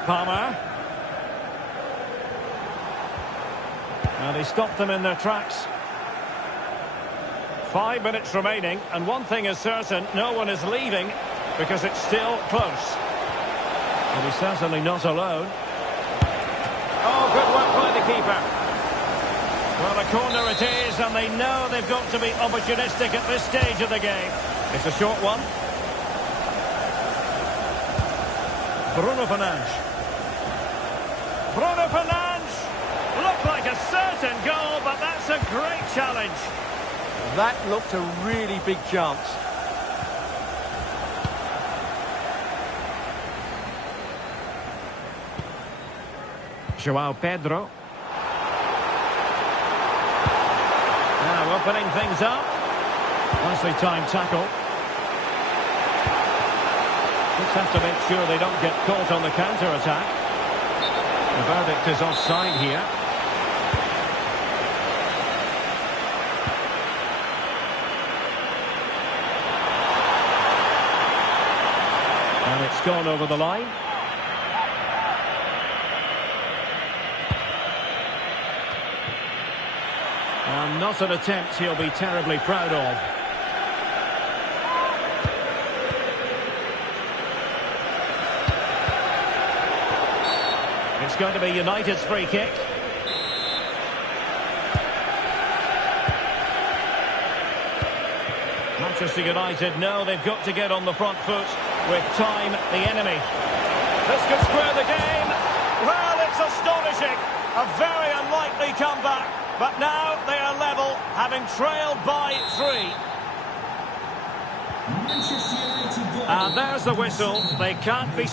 Palmer. And he stopped them in their tracks. 5 minutes remaining, and one thing is certain, no one is leaving because it's still close. And he's certainly not alone. Oh, good work by the keeper. Well, a corner it is, and they know they've got to be opportunistic at this stage of the game. It's a short one. Bruno Fernandes. Bruno Fernandes! Looked like a certain goal, but that's a great challenge. That looked a really big chance. João Pedro. Now opening things up. Nicely timed tackle. Just have to make sure they don't get caught on the counter-attack. The verdict is offside here. And it's gone over the line. And not an attempt he'll be terribly proud of. It's going to be United's free kick. Manchester United know they've got to get on the front foot with time the enemy. This could square the game. Well, it's astonishing. A very unlikely comeback. But now they are level, having trailed by 3. Manchester United. And there's the whistle. They can't be...